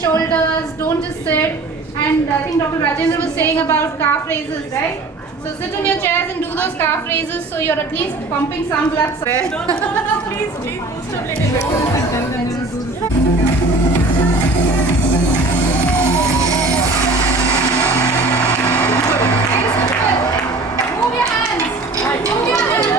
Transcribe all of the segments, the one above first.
shoulders, don't just sit. And I think Dr. Rajendra was saying about calf raises, right? So sit on your chairs and do those calf raises so you're at least pumping some blood. No, please boost up a little bit. Move your hands. Move your hands.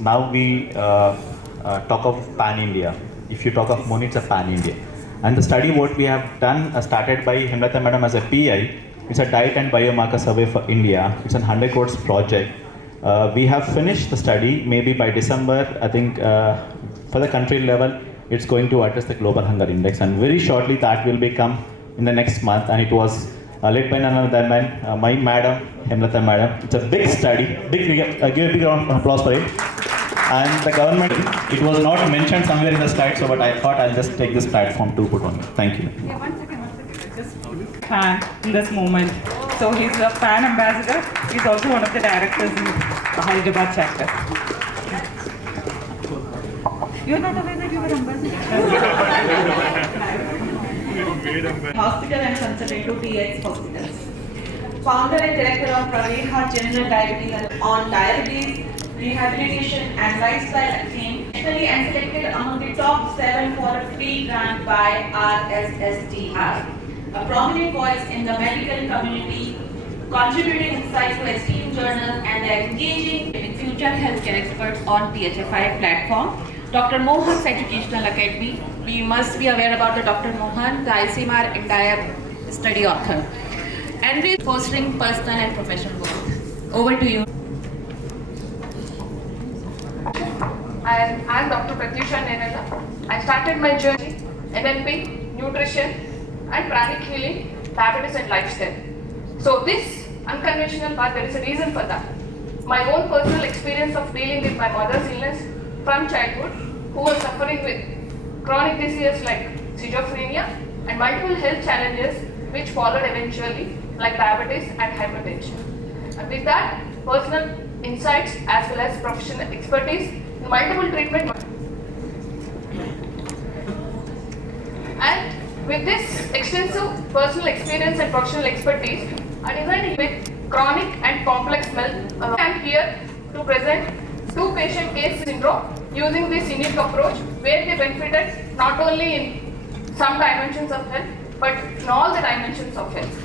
Now we talk of pan-India. If you talk of Muni, it's a pan-India. And the study what we have done started by Amreeta madam as a PI. It's a diet and biomarker survey for India. It's a 100 crores project. We have finished the study maybe by December. I think for the country level, it's going to address the global hunger index. And very shortly that will become in the next month. And it was led by none other than my madam, Amreeta madam. It's a big study. Give a big round of applause for it. And the government, it was not mentioned somewhere in the slide, so but I thought I'll just take this platform to put on it. Thank you. Yeah, one second. Just fan in this moment. So he's a fan ambassador. He's also one of the directors in the Hyderabad chapter. You're not aware that you were ambassador? Hospital and consultant TX hospitals. Founder and director of Private Heart General Diabetes on diabetes, rehabilitation and lifestyle theme, and selected among the top 7 for a free grant by RSSDR. A prominent voice in the medical community, contributing insights to esteemed journals and engaging with future healthcare experts on PHFI platform. Dr. Mohan's Educational Academy. We must be aware about the Dr. Mohan, the ICMR entire study author. And we're fostering personal and professional growth. Over to you. And I'm Dr. Pratyusha Nenala. I started my journey NLP, nutrition and pranic healing, diabetes and lifestyle. So this unconventional path, there is a reason for that. My own personal experience of dealing with my mother's illness from childhood, who was suffering with chronic diseases like schizophrenia and multiple health challenges which followed eventually like diabetes and hypertension. And with that, personal insights as well as professional expertise in multiple treatment. And with this extensive personal experience and professional expertise, I designed with chronic and complex health. I am here to present 2 patient case syndrome using this unique approach where they benefited not only in some dimensions of health but in all the dimensions of health.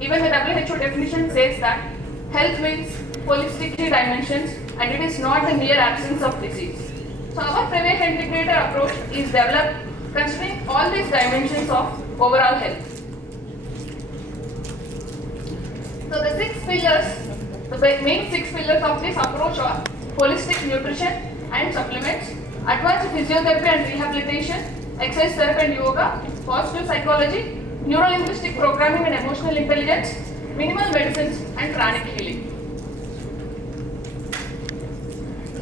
Even the WHO definition says that health means holistic dimensions and it is not the mere absence of disease. So our private integrated approach is developed considering all these dimensions of overall health. So the 6 pillars, the main 6 pillars of this approach are holistic nutrition and supplements, advanced physiotherapy and rehabilitation, exercise therapy and yoga, positive psychology, neuro-linguistic programming and emotional intelligence, minimal medicines and pranic healing.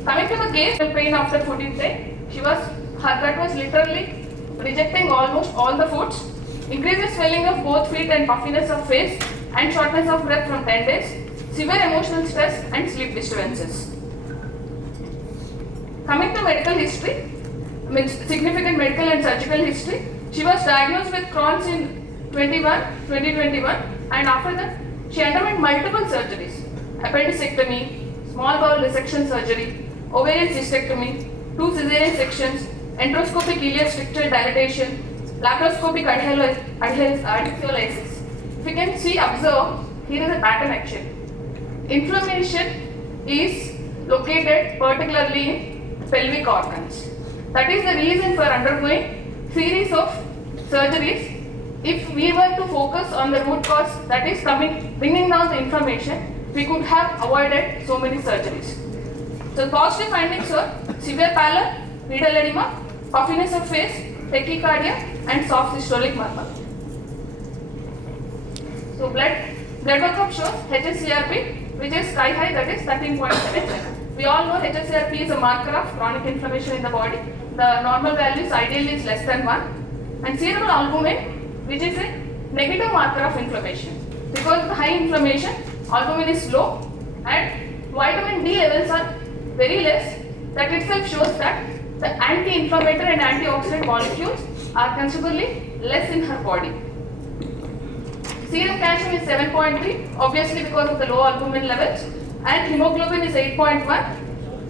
Coming to the case of pain after food intake, her gut was literally rejecting almost all the foods, increases swelling of both feet and puffiness of face and shortness of breath from 10 days, severe emotional stress and sleep disturbances. Coming to medical history, significant medical and surgical history, she was diagnosed with Crohn's in 2021 and after that she underwent multiple surgeries, appendicectomy, small bowel resection surgery, ovarian cystectomy, 2 cesarean sections, enteroscopic ileal stricture dilatation, laparoscopic adhesiolysis. If you can observe, here is a pattern actually. Inflammation is located particularly in pelvic organs. That is the reason for undergoing series of surgeries. If we were to focus on the root cause that is bringing down the inflammation, we could have avoided so many surgeries. So positive findings were severe pallor, renal edema, puffiness of face, tachycardia and soft systolic murmur. So blood workup shows HSCRP, which is sky high, that is 13.7. We all know HSCRP is a marker of chronic inflammation in the body. The normal value is ideally is less than 1. And cerebral albumin, which is a negative marker of inflammation. Because of the high inflammation, albumin is low and vitamin D levels are very less. That itself shows that the anti-inflammatory and antioxidant molecules are considerably less in her body. Serum calcium is 7.3, obviously because of the low albumin levels, and hemoglobin is 8.1,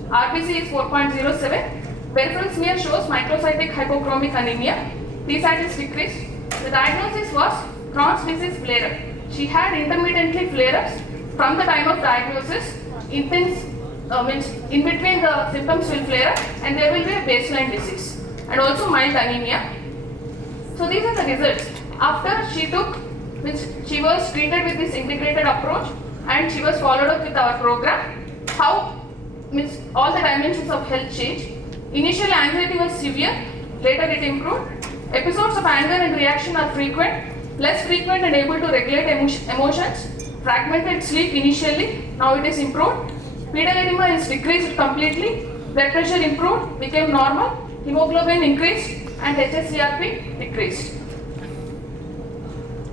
RBC is 4.07. Peripheral smear shows microcytic hypochromic anemia. T-sat is decreased. The diagnosis was Crohn's disease flare-up. She had intermittently flare-ups from the time of diagnosis. Intense means in between the symptoms will flare up and there will be a baseline disease and also mild anemia. So these are the results. After she was treated with this integrated approach and she was followed up with our program. How all the dimensions of health changed. Initially anxiety was severe, later it improved. Episodes of anger and reaction are frequent, less frequent and able to regulate emotions. Fragmented sleep initially, now it is improved. Pedal edema is decreased completely, blood pressure improved, became normal, hemoglobin increased and HSCRP decreased.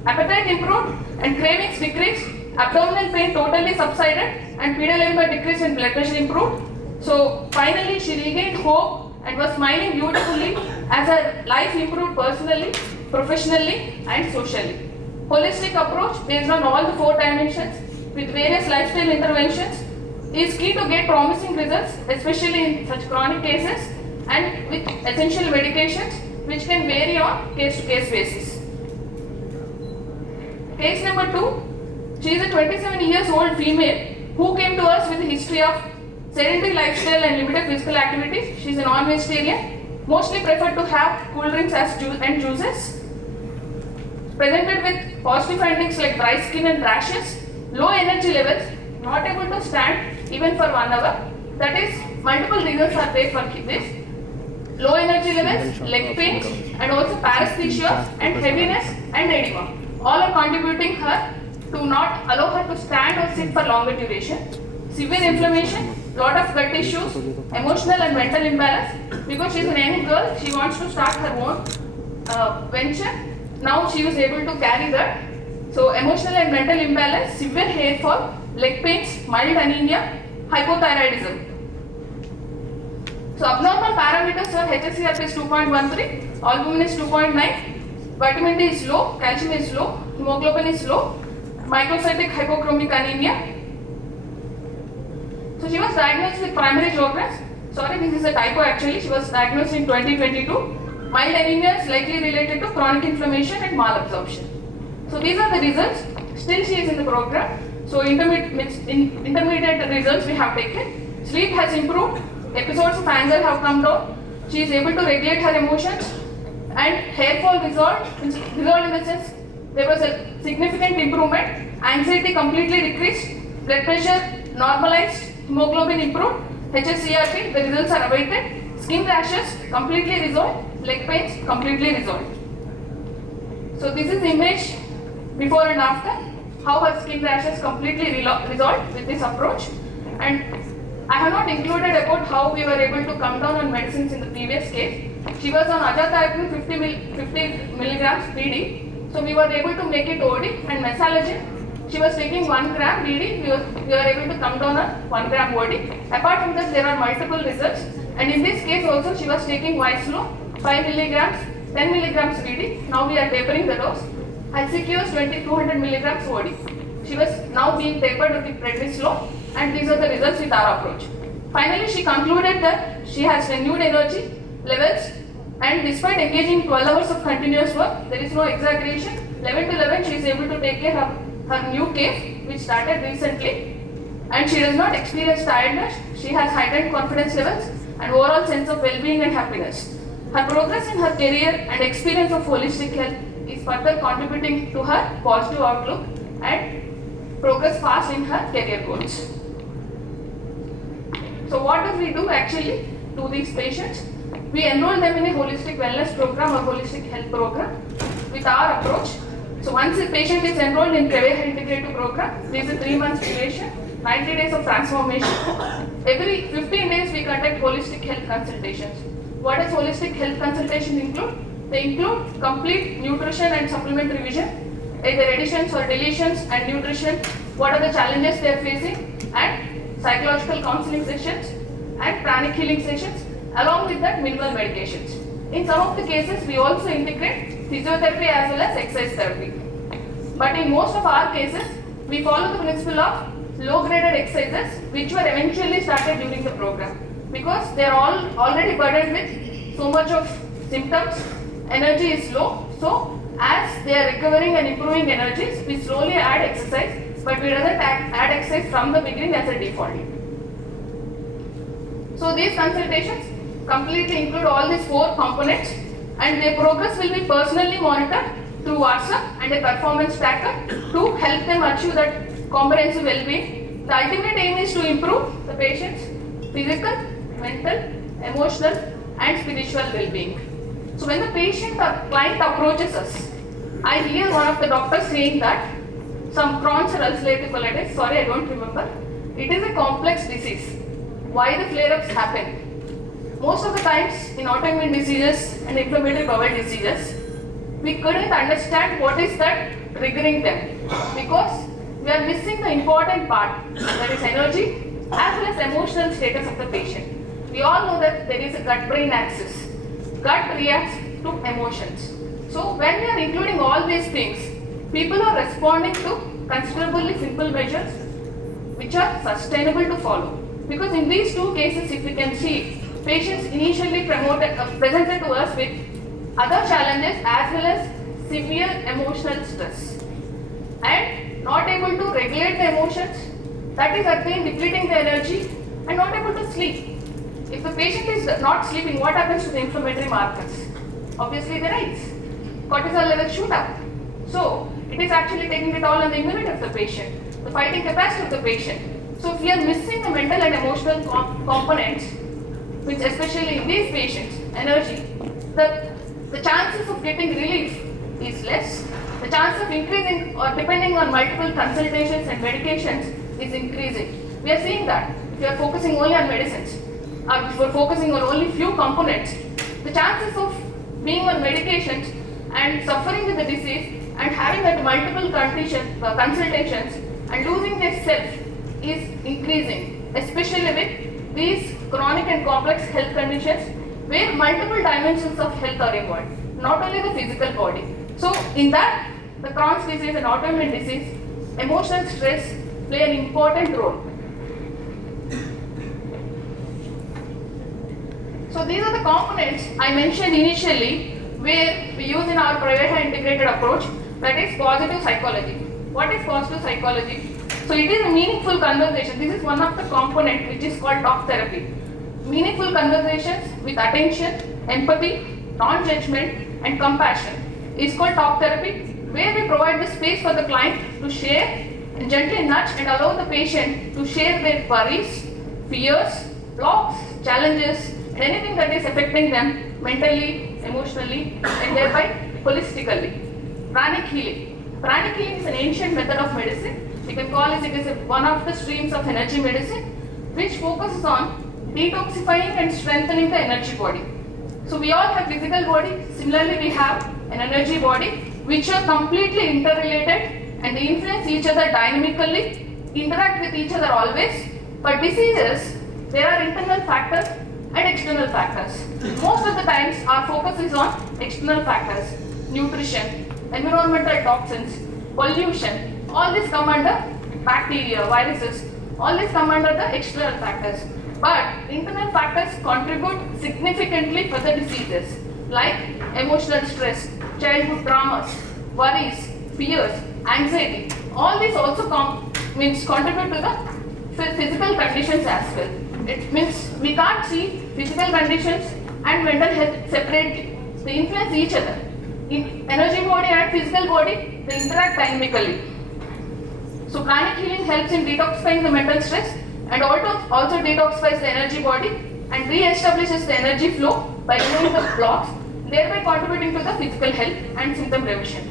Appetite improved and cravings decreased, abdominal pain totally subsided and pedal edema decreased and blood pressure improved. So finally she regained hope and was smiling beautifully as her life improved personally, professionally and socially. Holistic approach based on all the 4 dimensions with various lifestyle interventions is key to get promising results, especially in such chronic cases and with essential medications which can vary on case-to-case basis. Case number 2, she is a 27 years old female who came to us with a history of sedentary lifestyle and limited physical activities. She is a non-vegetarian, mostly preferred to have cool drinks and juices. Presented with positive findings like dry skin and rashes, low energy levels, not able to stand even for 1 hour. That is, multiple reasons are there for this. Low energy levels, leg pains, and also paresthesia and heaviness and edema. All are contributing her to not allow her to stand or sit for longer duration. Severe inflammation, lot of gut issues, emotional and mental imbalance. Because she is a young girl, she wants to start her own venture. Now she was able to carry that. So emotional and mental imbalance, severe hair fall, leg pains, mild anemia, hypothyroidism. So abnormal parameters are HSCRP is 2.13, albumin is 2.9, vitamin D is low, calcium is low, hemoglobin is low, microcytic hypochromic anemia. So she was diagnosed with primary Sjogren's. Sorry, this is a typo actually. She was diagnosed in 2022. Mild anemia is likely related to chronic inflammation and malabsorption. So these are the results. Still she is in the program. So intermediate results we have taken. Sleep has improved. Episodes of anger have come down. She is able to regulate her emotions. And hair fall resolved in the sense there was a significant improvement. Anxiety completely decreased. Blood pressure normalized. Hemoglobin improved. HSCRP, the results are awaited. Skin rashes completely resolved. Leg pains completely resolved. So this is the image before and after, how her skin rashes completely resolved with this approach. And I have not included about how we were able to come down on medicines in the previous case. She was on azathioprine 50 milligrams BD. So we were able to make it OD and mesalazine. She was taking 1 gram BD. We were able to come down on 1 gram OD. Apart from that, there are multiple results. And in this case also, she was taking Wislow 5 milligrams, 10 milligrams BD. Now we are tapering the dose. ICQ is 200 milligrams OD. She was now being tapered with prednisone, and these are the results with our approach. Finally, she concluded that she has renewed energy levels, and despite engaging 12 hours of continuous work, there is no exaggeration. 11 to 11, she is able to take care of her new case, which started recently, and she does not experience tiredness. She has heightened confidence levels and overall sense of well-being and happiness. Her progress in her career and experience of holistic health is further contributing to her positive outlook and progress fast in her career goals. So what do we do actually to these patients? We enroll them in a holistic wellness program or holistic health program with our approach. So once the patient is enrolled in Praveha Integrative Program, there is a 3 months duration, 90 days of transformation. Every 15 days we conduct holistic health consultations. What does holistic health consultation include? They include complete nutrition and supplement revision, either additions or deletions and nutrition, what are the challenges they are facing, and psychological counseling sessions and pranic healing sessions, along with that minimal medications. In some of the cases, we also integrate physiotherapy as well as exercise therapy. But in most of our cases, we follow the principle of low-graded exercises, which were eventually started during the program, because they are all already burdened with so much of symptoms, energy is low. So as they are recovering and improving energies, we slowly add exercise, but we doesn't add exercise from the beginning as a default. So these consultations completely include all these 4 components, and their progress will be personally monitored through WhatsApp and a performance tracker to help them achieve that comprehensive well-being. The ultimate aim is to improve the patient's physical, mental, emotional and spiritual well-being. So when the patient or client approaches us, I hear one of the doctors saying that some Crohn's or ulcerative colitis, sorry I don't remember, it is a complex disease. Why the flare-ups happen? Most of the times in autoimmune diseases and inflammatory bowel diseases, we couldn't understand what is that triggering them, because we are missing the important part, that is energy as well as emotional status of the patient. We all know that there is a gut-brain axis. Gut reacts to emotions. So when we are including all these things, people are responding to considerably simple measures which are sustainable to follow. Because in these 2 cases, if we can see, patients initially presented to us with other challenges as well as severe emotional stress and not able to regulate the emotions, that is again depleting the energy and not able to sleep. If the patient is not sleeping, what happens to the inflammatory markers? Obviously they rise. Cortisol levels shoot up. So it is actually taking it all on the immunity of the patient, the fighting capacity of the patient. So if we are missing the mental and emotional components, which especially in these patients, energy, the chances of getting relief is less. The chance of increasing or depending on multiple consultations and medications is increasing. We are seeing that if we are focusing only on medicines, or if we are focusing on only few components, the chances of being on medications and suffering with the disease and having that multiple consultations and losing their self is increasing, especially with these chronic and complex health conditions where multiple dimensions of health are involved, not only the physical body. So in that, the Crohn's disease and autoimmune disease, emotional stress play an important role. So these are the components I mentioned initially where we use in our Praveha integrated approach, that is positive psychology. What is positive psychology? So it is a meaningful conversation. This is one of the components which is called talk therapy. Meaningful conversations with attention, empathy, non-judgment and compassion is called talk therapy, where we provide the space for the client to share and gently nudge and allow the patient to share their worries, fears, blocks, challenges and anything that is affecting them mentally, emotionally and thereby holistically. Pranic healing. Pranic healing is an ancient method of medicine. We can call it is one of the streams of energy medicine which focuses on detoxifying and strengthening the energy body. So we all have physical body, similarly we have an energy body which are completely interrelated and they influence each other dynamically, interact with each other always. But diseases, there are internal factors and external factors. Most of the times our focus is on external factors, nutrition, environmental toxins, pollution, all these come under bacteria, viruses, all these come under the external factors. But internal factors contribute significantly for the diseases like emotional stress, childhood traumas, worries, fears, anxiety. All these also contribute to the physical conditions as well. It means we can't see physical conditions and mental health separately. They influence each other. In energy body and physical body, they interact dynamically. So pranic healing helps in detoxifying the mental stress and also detoxifies the energy body and re-establishes the energy flow by removing the blocks, thereby contributing to the physical health and symptom remission.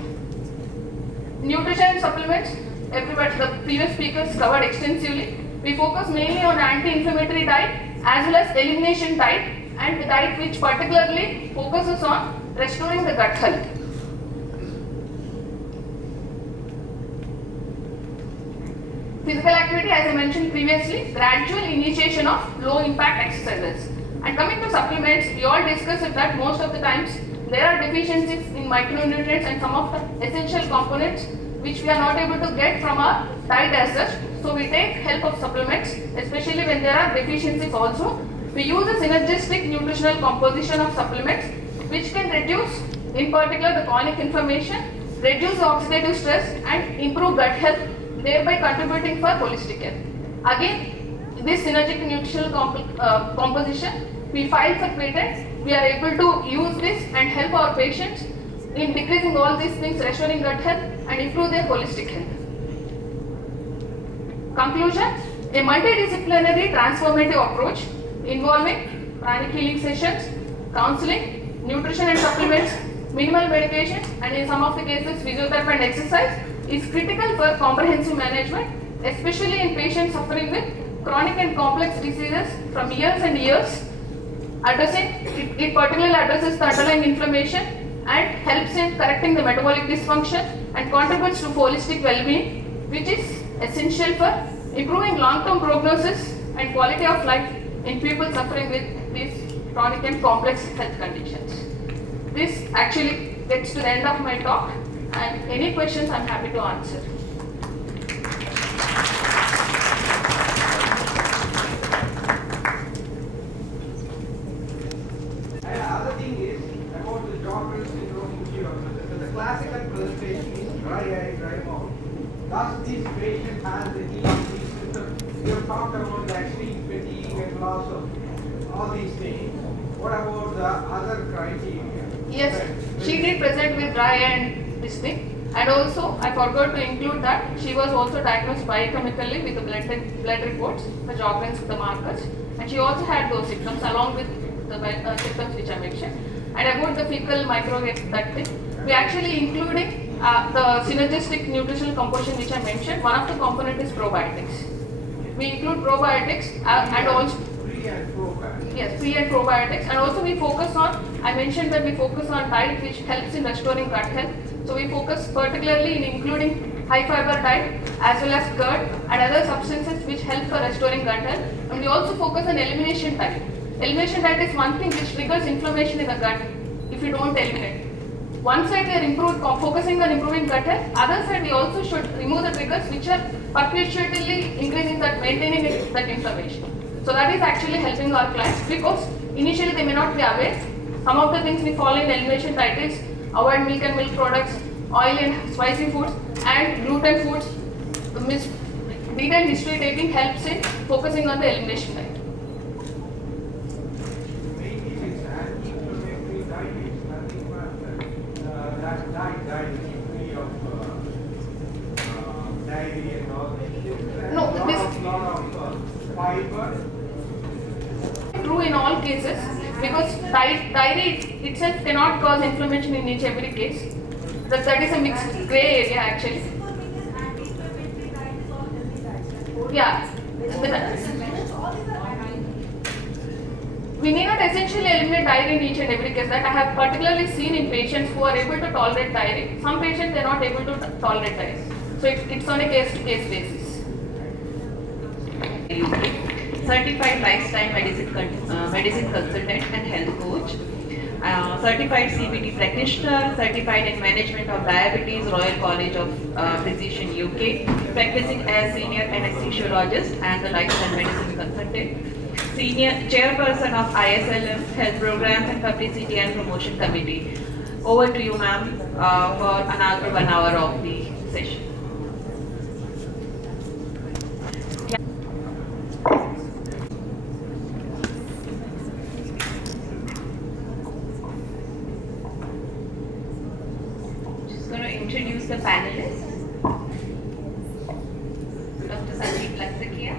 Nutrition and supplements, everybody, the previous speakers covered extensively. We focus mainly on anti-inflammatory diet as well as elimination diet, and the diet which particularly focuses on restoring the gut health. Physical activity, as I mentioned previously, gradual initiation of low impact exercises. And coming to supplements, we all discussed that most of the times there are deficiencies in micronutrients and some of the essential components which we are not able to get from our diet as such. So we take help of supplements, especially when there are deficiencies also. We use a synergistic nutritional composition of supplements which can reduce, in particular, the chronic inflammation, reduce the oxidative stress and improve gut health, thereby contributing for holistic health. Again, this synergistic nutritional composition, we file for patent. We are able to use this and help our patients in decreasing all these things, restoring gut health and improve their holistic health. Conclusion, a multidisciplinary transformative approach involving pranic healing sessions, counseling, nutrition and supplements, minimal medication, and in some of the cases physiotherapy and exercise is critical for comprehensive management, especially in patients suffering with chronic and complex diseases from years and years. It particularly addresses the underlying inflammation and helps in correcting the metabolic dysfunction and contributes to holistic well-being, which is essential for improving long-term prognosis and quality of life in people suffering with these chronic and complex health conditions. This actually gets to the end of my talk, and any questions I'm happy to answer. Other thing is about the Jordan syndrome issue. The classical presentation is dry eye, dry mouth. Thus, this patient has the these symptoms. We have talked about the extreme fatigue and loss of all these things. What about the other criteria? Yes, she did present with dry eye and this thing. And also, I forgot to include that she was also diagnosed biochemically with the blood reports, the organs, the markers, and she also had those symptoms along with the symptoms which I mentioned. And about the fecal microwaves, that thing, we actually including the synergistic nutritional composition which I mentioned. One of the component is probiotics. We include probiotics and also Pre and probiotics. yes, pre and probiotics, and also we focus on. I mentioned that we focus on diet which helps in restoring gut health. So we focus particularly in including high fiber diet as well as curd and other substances which help for restoring gut health. And we also focus on elimination diet. Elimination diet is one thing which triggers inflammation in the gut if you don't eliminate. One side we are focusing on improving gut health, other side we also should remove the triggers which are perpetually increasing that, maintaining that inflammation. So that is actually helping our clients because initially they may not be aware. Some of the things we follow in elimination diet is avoid milk and milk products, oil and spicy foods, and gluten foods. Detailed history taking helps in focusing on the elimination diet. Mainly it's anti-inflammatory diet is nothing but that diet is free of diarrhea and all that. No, lot of fiber. True in all cases because diarrhea itself cannot cause inflammation in each every case. That is a mixed grey area actually. Yeah. We need not essentially eliminate diarrhea in each and every case. That I have particularly seen in patients who are able to tolerate diarrhea. Some patients are not able to tolerate diarrhea. So it's on a case-to-case basis. Certified lifestyle medicine consultant and health coach, certified CBT practitioner, certified in management of diabetes, Royal College of Physician UK, practicing as senior anesthesiologist and the lifestyle medicine consultant, senior chairperson of ISLM Health Programs and Publicity and Promotion Committee. Over to you, ma'am, for another 1 hour of the session. Introduce the panelists. Dr. Lakhtakia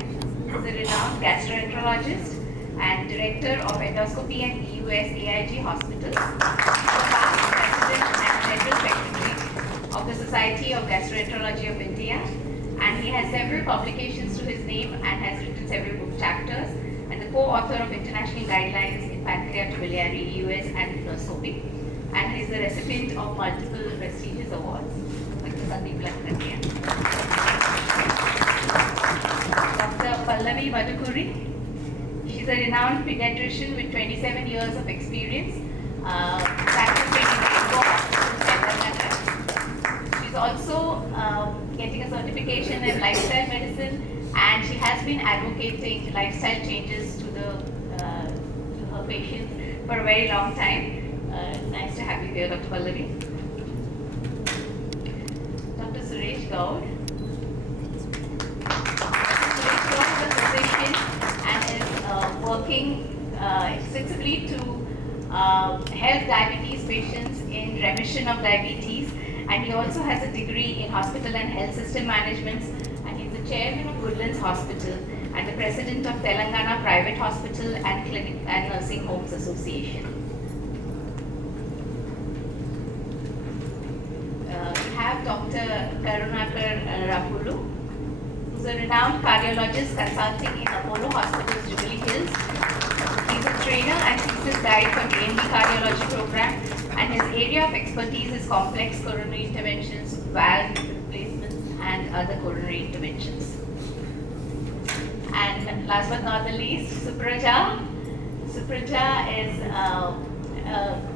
is a renowned gastroenterologist and director of endoscopy and EUS AIG hospitals. The past president and general secretary of the Society of Gastroenterology of India, and he has several publications to his name and has written several book chapters, and the co-author of international guidelines in pancreatobiliary, US and endoscopy, and he is the recipient of multiple prestigious awards. Dr. Sundeep Lakhtakia. Dr. Pallavi Maddukuri. She's a renowned pediatrician with 27 years of experience, practicing in Telangana. She's also getting a certification in lifestyle medicine, and she has been advocating lifestyle changes to her patients for a very long time. It's nice to have you here, Dr. Pallavi. Dr. Suresh Goud. Suresh Goud is a physician and is working extensively to help diabetes patients in remission of diabetes, and he also has a degree in hospital and health system management, and he's the chairman of Woodlands Hospital and the president of Telangana Private Hospital and Clinic and Nursing Homes Association. We have Dr. Karunakar Rahulu, who's a renowned cardiologist consulting in Apollo Hospitals, Jubilee Hills. He's a trainer and thesis guide for DNB cardiology program, and his area of expertise is complex coronary interventions, valve replacements, and other coronary interventions. And last but not the least, Supraja. Supraja is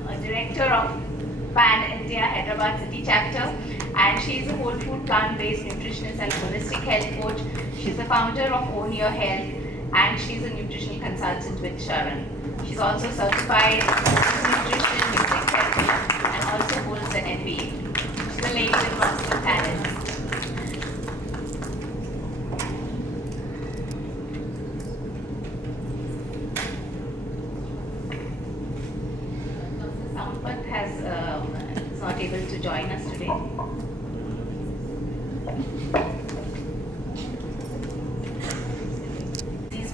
a director of Pan India Hyderabad City chapter, and she is a whole food plant-based nutritionist and holistic health coach. She's the founder of Own Your Health, and she's a nutritional consultant with Sharan. She's also certified in nutrition, music therapy, and also holds an MBA. She's a lady with multiple talents. Dr. Sampath is not able to join us today.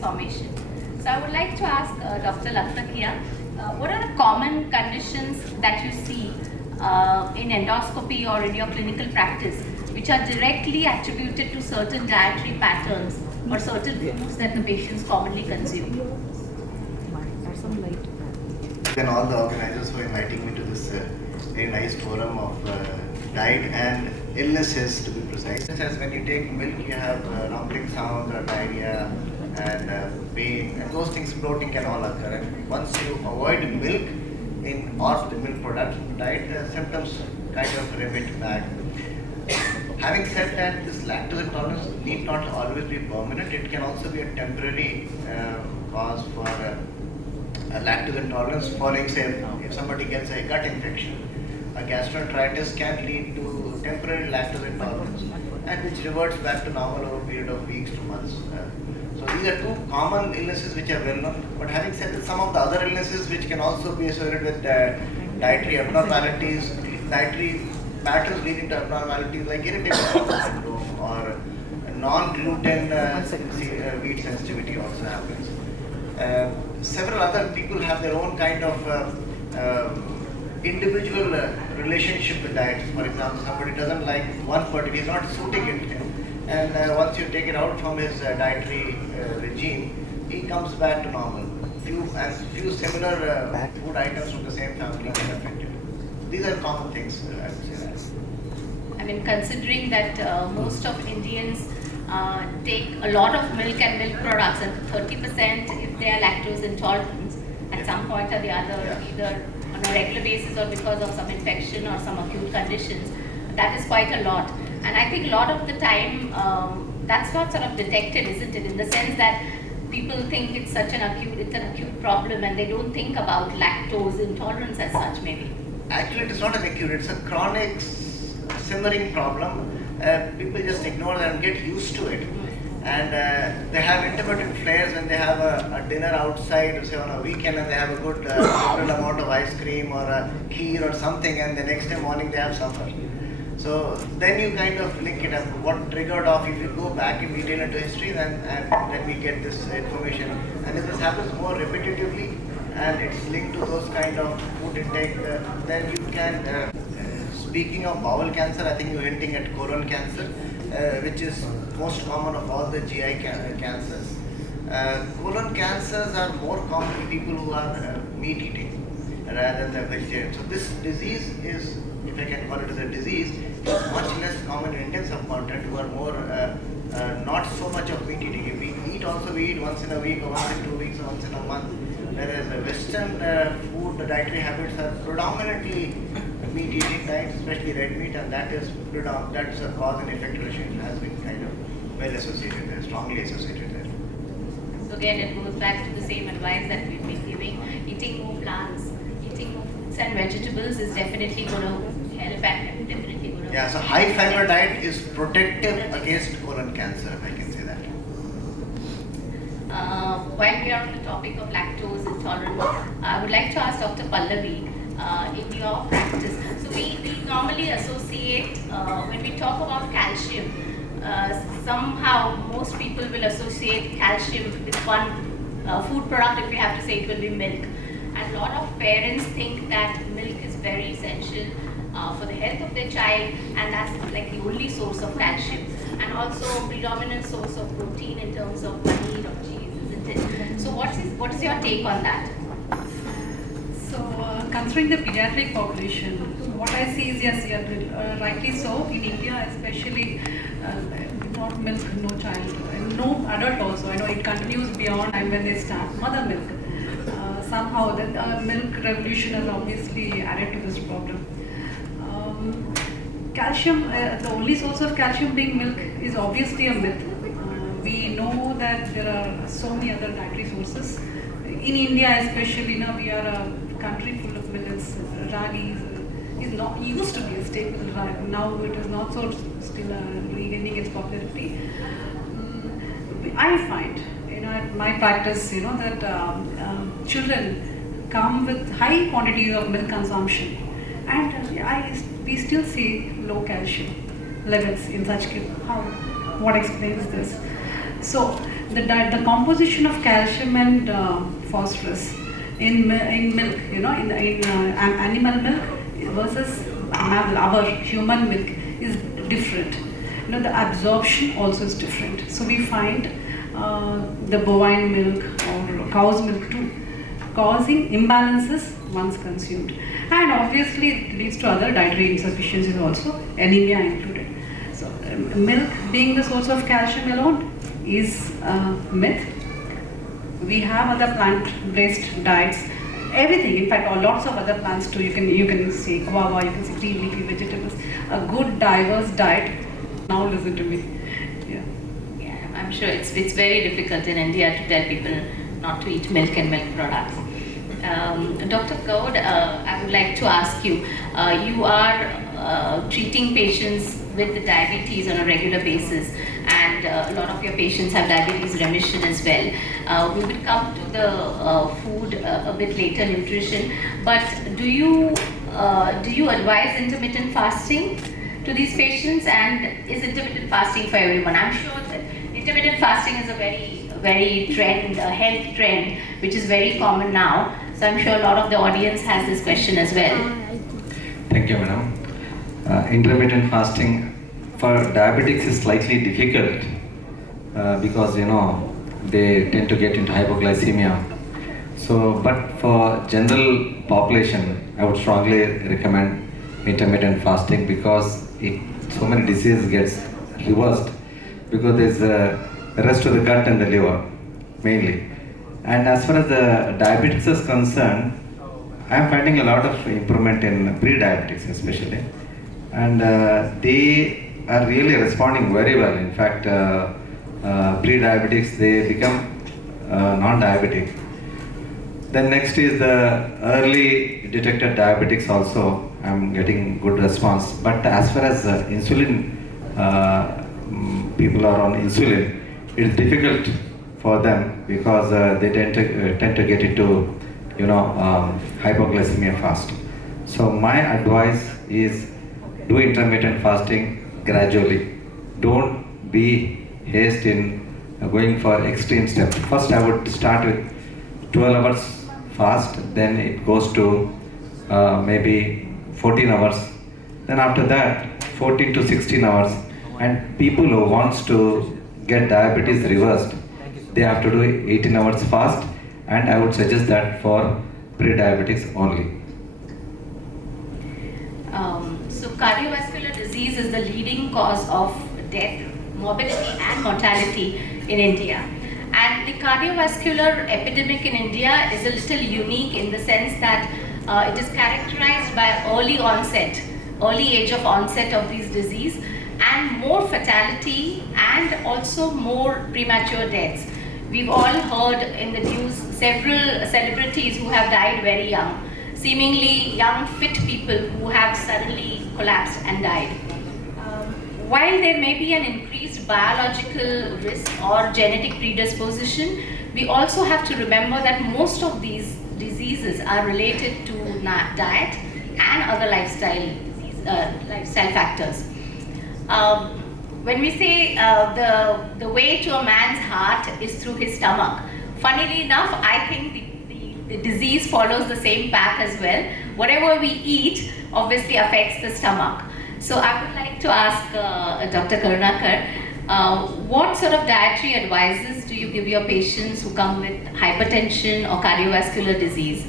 Formation. So I would like to ask Dr. Lakhtakia, what are the common conditions that you see in endoscopy or in your clinical practice which are directly attributed to certain dietary patterns or certain foods that the patients commonly consume? And all the organizers for inviting me to this very nice forum of diet and illnesses, to be precise. As when you take milk, you have rumbling sounds or diarrhea and pain, and those things, bloating can all occur. And once you avoid milk or the milk product diet, the symptoms kind of remit back. Having said that, this lactose intolerance need not always be permanent. It can also be a temporary cause for lactose intolerance following, say, if somebody gets a gut infection. A gastroenteritis can lead to temporary lactose intolerance, and which reverts back to normal over a period of weeks to months. So these are two common illnesses which are well known. But having said that, some of the other illnesses which can also be associated with dietary abnormalities, dietary patterns leading to abnormalities like irritable bowel syndrome or non-gluten wheat sensitivity also happens. Several other people have their own kind of individual relationship with diet. For example, somebody doesn't like one particular, he's not suiting it, and once you take it out from his dietary regime, he comes back to normal. Few similar food items from the same family get affected. These are common things, I would say that. I mean, considering that most of Indians take a lot of milk and milk products, and 30% if they are lactose intolerant at some point or the other, either on a regular basis or because of some infection or some acute conditions, that is quite a lot. And I think a lot of the time that's not sort of detected, isn't it? In the sense that people think it's an acute problem, and they don't think about lactose intolerance as such, maybe. Actually, it is not an acute, it's a chronic simmering problem. People just ignore that and get used to it. And they have intermittent flares when they have a dinner outside, say on a weekend, and they have a good liberal amount of ice cream or a kheer or something, and the next day morning they have supper. So then you kind of link it up. What triggered off? If you go back in detail into history, then we get this information. And if this happens more repetitively, and it's linked to those kind of food intake, then you can speaking of bowel cancer, I think you're hinting at colon cancer, which is most common of all the GI cancers. Colon cancers are more common in people who are meat eating rather than the vegetarian. So this disease is, if I can call it as a disease, is much less common in Indian subcontinent who are more not so much of meat eating. If we eat also, we eat once in a week or once in 2 weeks or once in a month. Whereas the Western food, the dietary habits are predominantly meat eating diets, especially red meat, and that's a cause and effect relationship has been kind of well associated there, strongly associated there. So again, it goes back to the same advice that we've been giving. Eating more plants, eating more fruits and vegetables is definitely going to help and definitely going to... Yeah, so high fiber diet is protective against colon cancer, if I can say that. While we are on the topic of lactose intolerance, I would like to ask Dr. Pallavi, in your practice, so we normally associate, when we talk about calcium, somehow most people will associate calcium with one food product. If we have to say, it will be milk. And a lot of parents think that milk is very essential for the health of their child, and that's like the only source of calcium, and also predominant source of protein in terms of paneer or cheese, isn't it? So what is your take on that? So, considering the pediatric population, what I see is, yes, yeah, rightly so, in India especially, not milk, no child, and no adult also. I know it continues beyond time when they start mother milk. Somehow the milk revolution has obviously added to this problem. Calcium, the only source of calcium being milk is obviously a myth. We know that there are so many other dietary sources. In India especially, now we are a country full of millets. Ragi is not used to be a staple. Now it is not so still regaining its popularity. I find, at my practice, that children come with high quantities of milk consumption, and we still see low calcium levels in such kids. What explains this? So the composition of calcium and phosphorus in milk, in animal milk versus our human milk is different. The absorption also is different. So we find the bovine milk or cow's milk too causing imbalances once consumed, and obviously it leads to other dietary insufficiencies also, anemia included. So milk being the source of calcium alone is a myth. We have other plant-based diets, everything. In fact, lots of other plants too. You can see guava, you can see green leafy vegetables. A good diverse diet. Now listen to me. Yeah, I'm sure it's very difficult in India to tell people not to eat milk and milk products. Dr. Goud, I would like to ask you. You are treating patients with diabetes on a regular basis, and a lot of your patients have diabetes remission as well. We will come to the food a bit later, nutrition. But do you advise intermittent fasting to these patients, and is intermittent fasting for everyone? I'm sure that intermittent fasting is a very health trend, which is very common now. So I'm sure a lot of the audience has this question as well. Thank you, madam. Intermittent fasting for diabetics is slightly difficult because they tend to get into hypoglycemia. So, but for general population, I would strongly recommend intermittent fasting because so many diseases gets reversed because there's a rest of the gut and the liver mainly. And as far as the diabetes is concerned, I am finding a lot of improvement in pre-diabetics especially, and they are really responding very well. In fact, pre-diabetics, they become non-diabetic. Then next is the early detected diabetics also. I'm getting good response. But as far as insulin, people are on insulin, it's difficult for them because they tend to get into hypoglycemia fast. So my advice is do intermittent fasting gradually. Don't be haste in going for extreme steps. First I would start with 12 hours fast, then it goes to maybe 14 hours, Then after that, 14 to 16 hours. And people who wants to get diabetes reversed, they have to do 18 hours fast, and I would suggest that for pre-diabetics only. So cardiovascular disease is the leading cause of death, morbidity and mortality in India. And the cardiovascular epidemic in India is a little unique in the sense that it is characterized by early age of onset of these disease, and more fatality and also more premature deaths. We've all heard in the news several celebrities who have died very young, seemingly young, fit people who have suddenly collapsed and died. While there may be an increased biological risk or genetic predisposition, we also have to remember that most of these diseases are related to diet and other lifestyle factors. When we say the way to a man's heart is through his stomach, funnily enough, I think the disease follows the same path as well. Whatever we eat obviously affects the stomach. So I would like to ask Dr. Karunakar, what sort of dietary advices do you give your patients who come with hypertension or cardiovascular disease?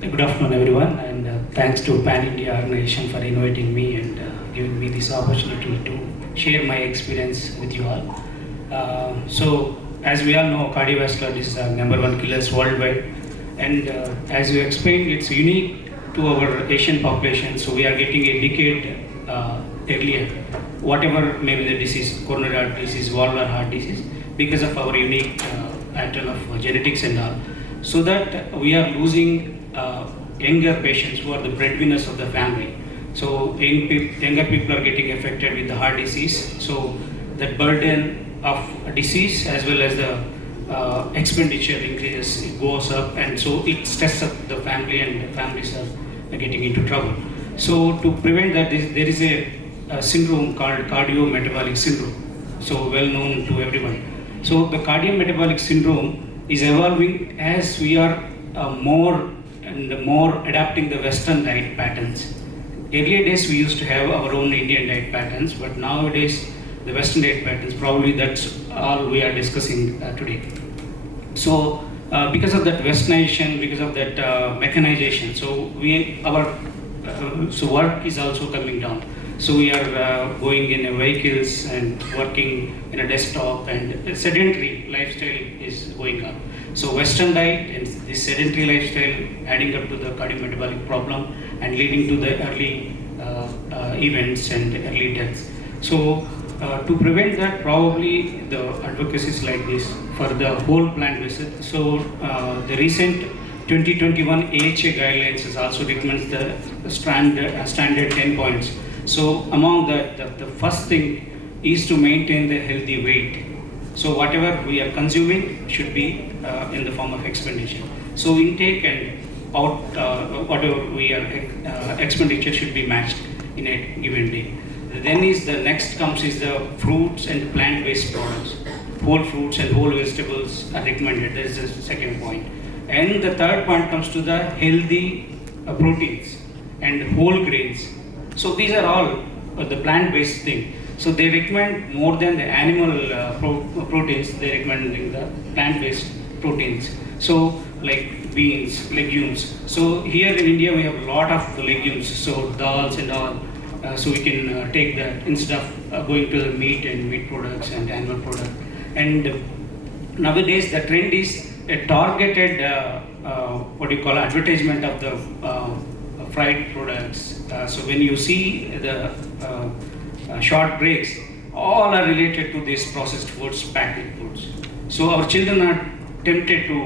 Good afternoon, everyone, and thanks to Pan India organization for inviting me and giving me this opportunity to share my experience with you all. So, as we all know, cardiovascular disease are #1 killers worldwide, and as you explained, it's unique to our Asian population. So we are getting a decade earlier, whatever may be the disease, coronary heart disease, valvular heart disease, because of our unique pattern of genetics and all. So that we are losing younger patients who are the breadwinners of the family. So younger people are getting affected with the heart disease. So the burden of disease as well as the expenditure increases, it goes up, and so it stresses up the family, and the families are getting into trouble. So to prevent that, there is a syndrome called cardiometabolic syndrome, so well known to everyone. So the cardiometabolic syndrome is evolving as we are more and more adapting the Western diet patterns. Earlier days we used to have our own Indian diet patterns, but nowadays the Western diet patterns, probably that's all we are discussing today. So because of that westernization, because of that mechanization, so so work is also coming down. So we are going in vehicles and working in a desktop, and a sedentary lifestyle is going up. So Western diet and this sedentary lifestyle adding up to the cardiometabolic problem and leading to the early events and early deaths. So to prevent that, probably the advocacies like this for the whole plant visit. So the recent 2021 AHA guidelines has also recommends the standard 10 points. So among that, the first thing is to maintain the healthy weight. So whatever we are consuming should be in the form of expenditure. So intake and whatever we are expenditure should be matched in a given day. Then the next comes the fruits and plant-based products. Whole fruits and whole vegetables are recommended. That is the second point. And the third point comes to the healthy proteins and whole grains. So these are all the plant-based thing. So they recommend more than the animal proteins. They recommend the plant-based proteins. So like beans, legumes. So here in India we have a lot of legumes. So dals and all. So we can take that instead of going to the meat and meat products and animal products. And nowadays the trend is a targeted advertisement of the fried products. So when you see the short breaks, all are related to these processed foods, packaged foods. So our children are tempted to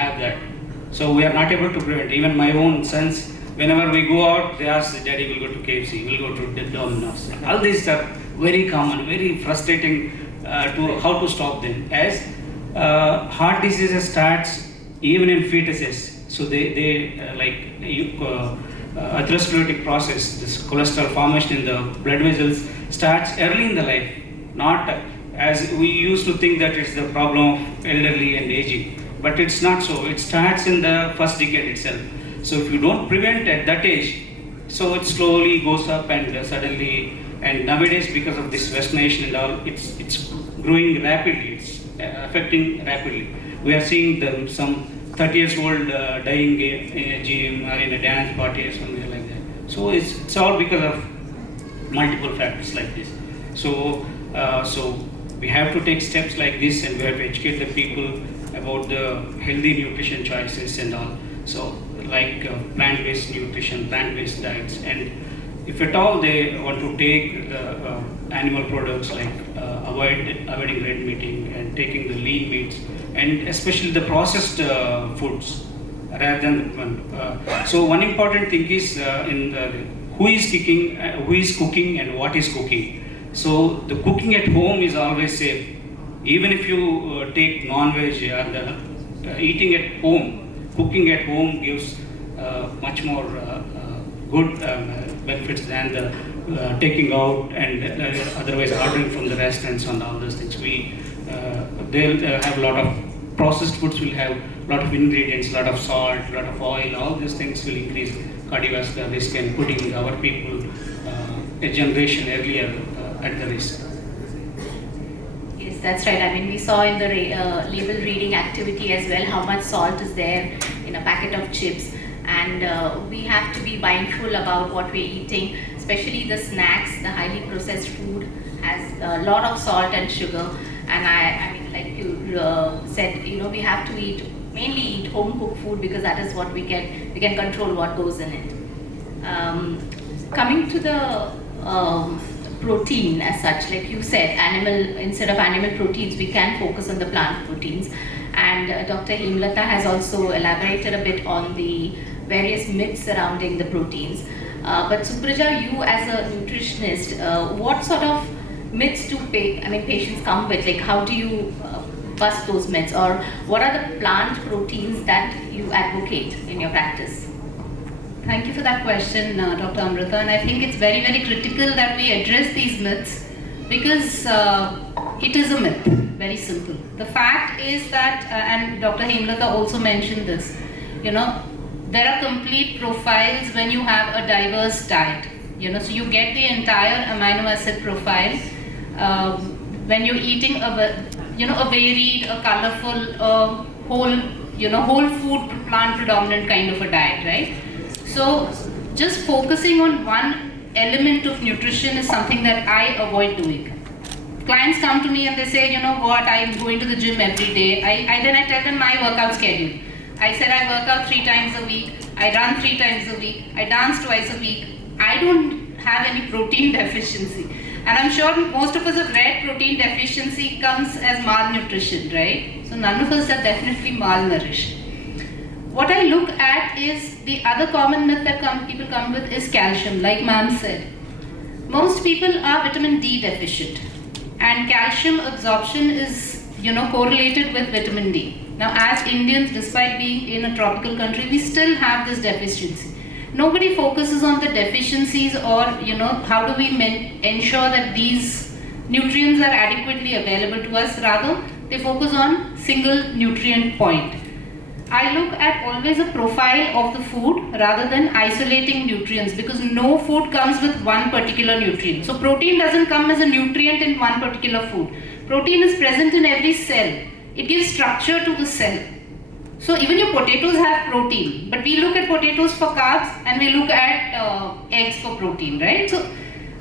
have that. So we are not able to prevent. Even my own sons, whenever we go out, they ask, Daddy, we'll go to KFC, we'll go to Domino's. All these are very common, very frustrating to how to stop them. As heart diseases starts even in fetuses. So they atherosclerotic process, this cholesterol formation in the blood vessels starts early in the life. Not as we used to think that it's the problem of elderly and aging. But it's not so. It starts in the first decade itself. So if you don't prevent at that age, So it slowly goes up and suddenly, and nowadays because of this vaccination and all, it's growing rapidly, it's affecting rapidly. We are seeing some 30 years old dying in a gym or in a dance party or something like that. So it's all because of multiple factors like this. So we have to take steps like this, and we have to educate the people about the healthy nutrition choices and all. So like plant-based nutrition, plant-based diets, and if at all they want to take the animal products, like avoiding red meat and taking the lean meats, and especially the processed foods rather than so one important thing is who is cooking and what is cooking. So the cooking at home is always safe. Even if you take non-veg, eating at home, cooking at home gives much more good benefits than the taking out and otherwise ordering from the restaurants and all those things. They'll have a lot of processed foods, will have a lot of ingredients, a lot of salt, a lot of oil. All these things will increase cardiovascular risk and putting our people a generation earlier at the risk. Yes, that's right. I mean, we saw in the label reading activity as well how much salt is there in a packet of chips, and we have to be mindful about what we're eating, especially the snacks. The highly processed food has a lot of salt and sugar, and I mean, like you said, we have to mainly eat home cooked food, because that is what we can control what goes in it. Coming to the protein as such, like you said, instead of animal proteins, we can focus on the plant proteins. And Dr. Hemlata has also elaborated a bit on the various myths surrounding the proteins. But Supraja, you as a nutritionist, what sort of myths do patients come with? Like, how do you bust those myths, or what are the plant proteins that you advocate in your practice? Thank you for that question, Dr. Amreeta, and I think it's very, very critical that we address these myths, because it is a myth, very simple. The fact is that, and Dr. Hemlata also mentioned this, there are complete profiles when you have a diverse diet, so you get the entire amino acid profile when you're eating a varied, a colorful, whole food, plant predominant kind of a diet, right? So just focusing on one element of nutrition is something that I avoid doing. Clients come to me and they say, I'm going to the gym every day. Then I tell them my workout schedule. I said I work out 3 times a week, I run 3 times a week, I dance twice a week. I don't have any protein deficiency. And I'm sure most of us have read protein deficiency comes as malnutrition, right? So none of us are definitely malnourished. What I look at is the other common myth that people come with is calcium, like ma'am said. Most people are vitamin D deficient, and calcium absorption is, correlated with vitamin D. Now, as Indians, despite being in a tropical country, we still have this deficiency. Nobody focuses on the deficiencies or, how do we ensure that these nutrients are adequately available to us. Rather, they focus on single nutrient point. I look at always a profile of the food rather than isolating nutrients, because no food comes with one particular nutrient. So protein doesn't come as a nutrient in one particular food. Protein is present in every cell. It gives structure to the cell. So even your potatoes have protein, but we look at potatoes for carbs and we look at eggs for protein, right? So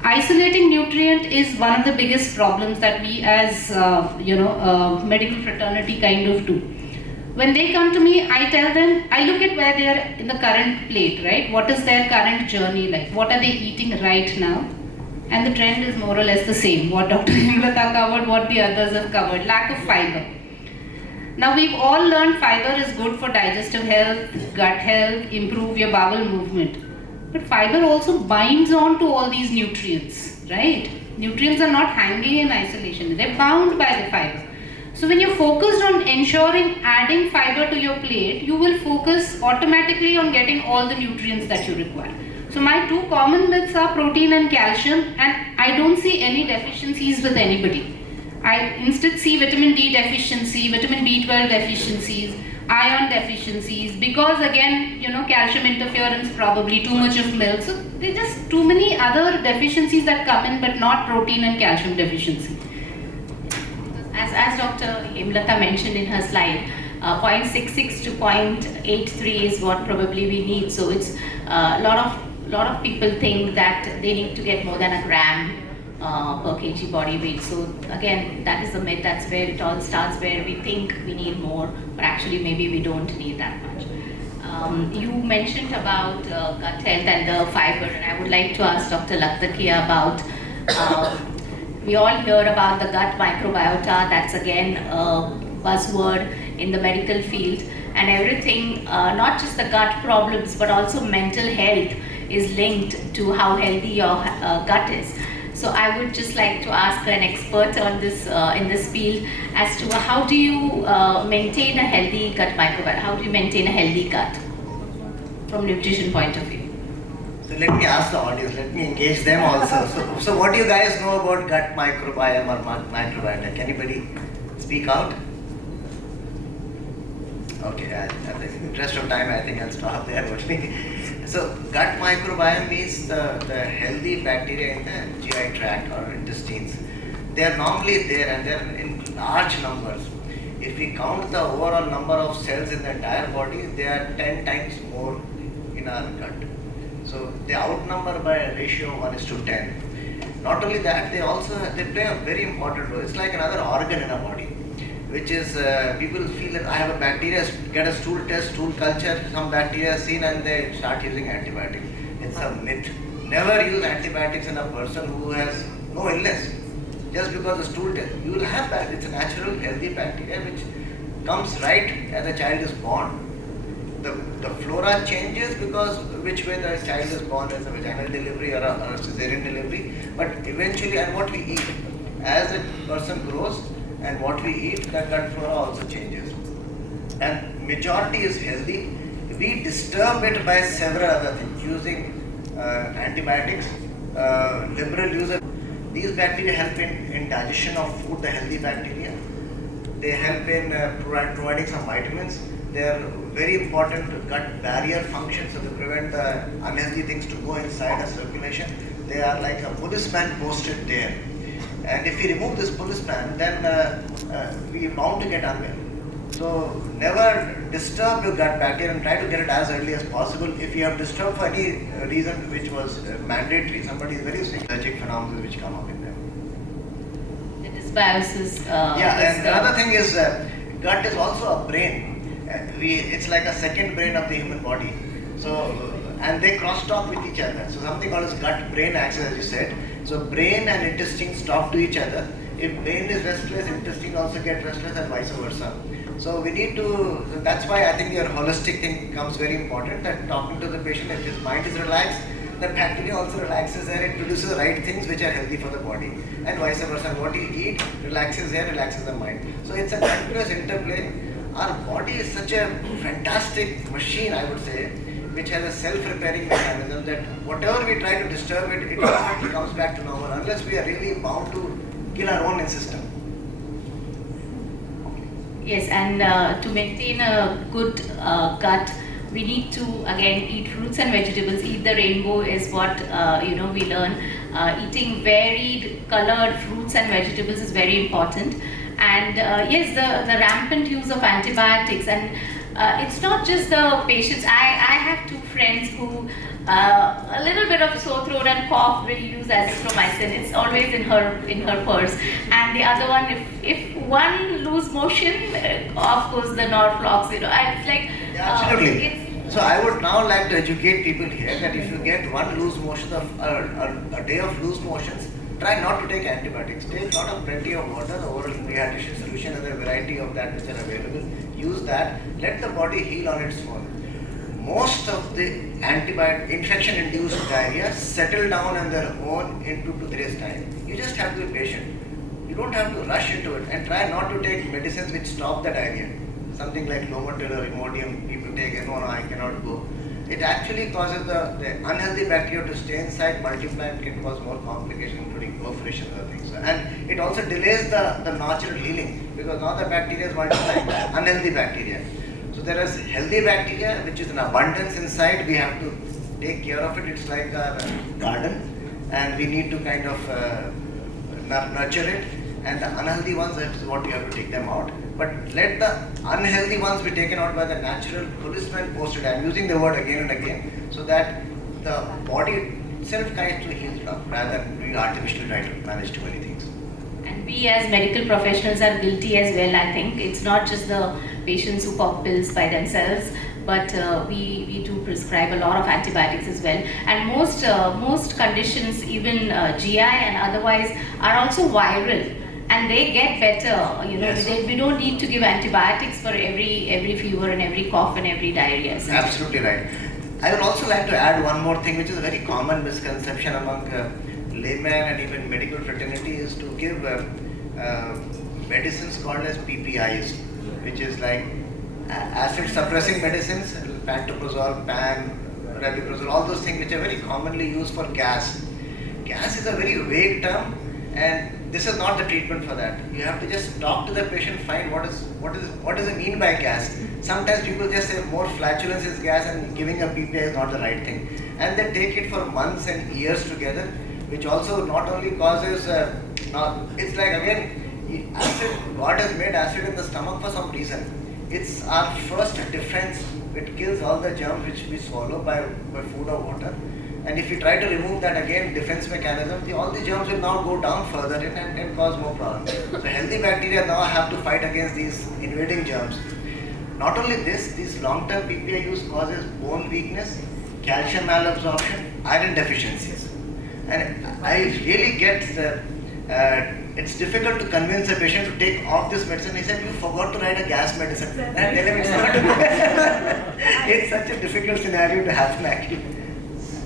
isolating nutrient is one of the biggest problems that we as medical fraternity kind of do. When they come to me, I tell them, I look at where they are in the current plate, right? What is their current journey like? What are they eating right now? And the trend is more or less the same. What Dr. Lingala covered, what the others have covered. Lack of fiber. Now we've all learned fiber is good for digestive health, gut health, improve your bowel movement. But fiber also binds on to all these nutrients, right? Nutrients are not hanging in isolation. They're bound by the fiber. So when you're focused on ensuring adding fiber to your plate, you will focus automatically on getting all the nutrients that you require. So my 2 common myths are protein and calcium, and I don't see any deficiencies with anybody. I instead see vitamin D deficiency, vitamin B12 deficiencies, iron deficiencies, because again, calcium interference, probably too much of milk. So there are just too many other deficiencies that come in, but not protein and calcium deficiency. As Dr. Hemlata mentioned in her slide, 0.66 to 0.83 is what probably we need. So it's a lot of people think that they need to get more than a gram per kg body weight. So again, that is the myth. That's where it all starts, where we think we need more, but actually maybe we don't need that much. You mentioned about gut health and the fiber, and I would like to ask Dr. Lakhtakia about, we all hear about the gut microbiota. That's again a buzzword in the medical field, and everything, not just the gut problems, but also mental health is linked to how healthy your gut is. So I would just like to ask an expert on this in this field as to how do you maintain a healthy gut microbiome? How do you maintain a healthy gut from nutrition point of view? So let me ask the audience, let me engage them also. So what do you guys know about gut microbiome or microbiota? Can anybody speak out? Okay, in the interest of time, I think I'll stop there. So gut microbiome means the healthy bacteria in the GI tract or intestines. They are normally there and they are in large numbers. If we count the overall number of cells in the entire body, they are 10 times more in our gut. So they outnumber by a ratio of 1:10. Not only that, they play a very important role. It's like another organ in our body, which is people feel that I have a bacteria, get a stool test, stool culture, some bacteria seen, and they start using antibiotics. It's a myth. Never use antibiotics in a person who has no illness. Just because the stool test, you will have that. It's a natural, healthy bacteria which comes right as the child is born. The flora changes because which way the child is born, as a vaginal delivery or a cesarean delivery, but eventually, and what we eat, as a person grows and what we eat, the gut flora also changes. And majority is healthy. We disturb it by several other things, using antibiotics, liberal use of these bacteria help in digestion of food, the healthy bacteria. They help in providing some vitamins. They are very important gut barrier function, so they prevent the unhealthy things to go inside a circulation. They are like a policeman posted there. And if we remove this policeman, then we are bound to get unwell. So never disturb your gut bacteria and try to get it as early as possible. If you have disturbed for any reason which was mandatory, somebody is very sick, allergic phenomena which come up in them. The dysbiosis. And another thing is gut is also a brain. It's like a second brain of the human body. So, and they cross-talk with each other. So something called as gut-brain axis, as you said. So brain and intestines talk to each other. If brain is restless, intestine also get restless, and vice versa. So we need to, that's why I think your holistic thing becomes very important, that talking to the patient, if his mind is relaxed, the bacteria also relaxes there, it produces the right things which are healthy for the body, and vice versa. What you eat relaxes there, relaxes the mind. So it's a continuous interplay. Our body is such a fantastic machine, I would say, which has a self-repairing mechanism that whatever we try to disturb it, it automatically comes back to normal, unless we are really bound to kill our own system. Yes, and to maintain a good gut, we need to again eat fruits and vegetables. Eat the rainbow is what we learn. Eating varied, colored fruits and vegetables is very important. And yes, the rampant use of antibiotics, and it's not just the patients. I have two friends who a little bit of sore throat and cough will use azithromycin. It's always in her purse. And the other one, if one lose motion, of course the Norflox. It's like absolutely. So I would now like to educate people here that if you get one loose motion a day of loose motions, try not to take antibiotics. Take plenty of water, the oral rehydration solution, and a variety of that which are available. Use that. Let the body heal on its own. Most of the infection-induced diarrhea settle down on their own in 2 to 3 days' time. You just have to be patient. You don't have to rush into it, and try not to take medicines which stop the diarrhea. Something like Lomotil or Imodium, people take, no, I cannot go. It actually causes the unhealthy bacteria to stay inside, multiply, and can cause more complications, including perforation and other things. And it also delays the natural healing, because now the bacteria is multiplying, unhealthy bacteria. So there is healthy bacteria which is in abundance inside. We have to take care of it. It's like a garden, and we need to kind of nurture it. And the unhealthy ones, that's what we have to take them out. But let the unhealthy ones be taken out by the natural policeman posted. I'm using the word again and again, so that the body itself kind of heals it up rather than we artificially try to manage too many things. And we as medical professionals are guilty as well, I think. It's not just the patients who pop pills by themselves, but we do prescribe a lot of antibiotics as well. And most conditions, even GI and otherwise, are also viral. And they get better, you know. Yes. We don't need to give antibiotics for every fever and every cough and every diarrhea. Absolutely right. I would also like to add one more thing, which is a very common misconception among laymen and even medical fraternity, is to give medicines called as PPIs, which is like acid suppressing medicines, pantoprazole, rabeprazole, all those things which are very commonly used for gas. Gas is a very vague term, and this is not the treatment for that. You have to just talk to the patient, find what does it mean by gas. Sometimes people just say more flatulence is gas, and giving a PPI is not the right thing. And they take it for months and years together, which also not only causes, it's like again, acid, God has made acid in the stomach for some reason. It's our first defense. It kills all the germs which we swallow by food or water. And if we try to remove that again, defense mechanism, all the germs will now go down further in and cause more problems. So healthy bacteria now have to fight against these invading germs. Not only this, these long-term PPI use causes bone weakness, calcium malabsorption, iron deficiencies. And I really get it's difficult to convince a patient to take off this medicine. He said, you forgot to write a gas medicine. And I tell him it's not. It's such a difficult scenario to happen actually.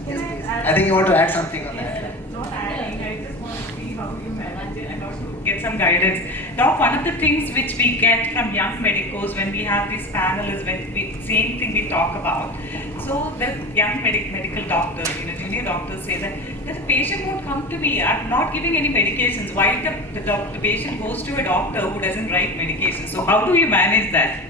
Yes, please. I think you want to add something on that. Not adding, I just want to see how you manage it and also get some guidance. Doc, one of the things which we get from young medicos when we have these panels, same thing we talk about. So the young medical doctors, junior doctors say that the patient won't come to me, I'm not giving any medications. Why the patient goes to a doctor who doesn't write medications? So how do you manage that?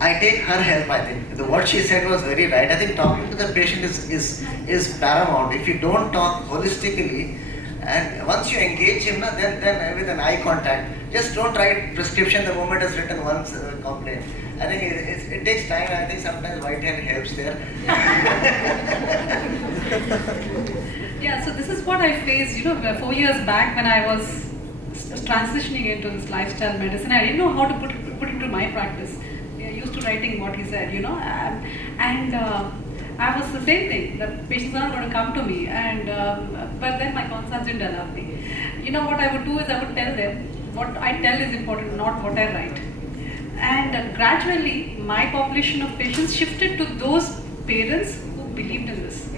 I take her help, I think. What she said was very right. I think talking to the patient is paramount. If you don't talk holistically, and once you engage him, then with an eye contact, just don't write prescription the moment it's written once complaint. I think it takes time. I think sometimes white hand helps there. Yeah, so this is what I faced, 4 years back when I was transitioning into this lifestyle medicine. I didn't know how to put it into my practice. Used to writing what he said, and I was the same thing. The patients are not going to come to me, but then my concerns didn't allow me. What I would do is I would tell them what I tell is important, not what I write. And gradually, my population of patients shifted to those parents who believed in this.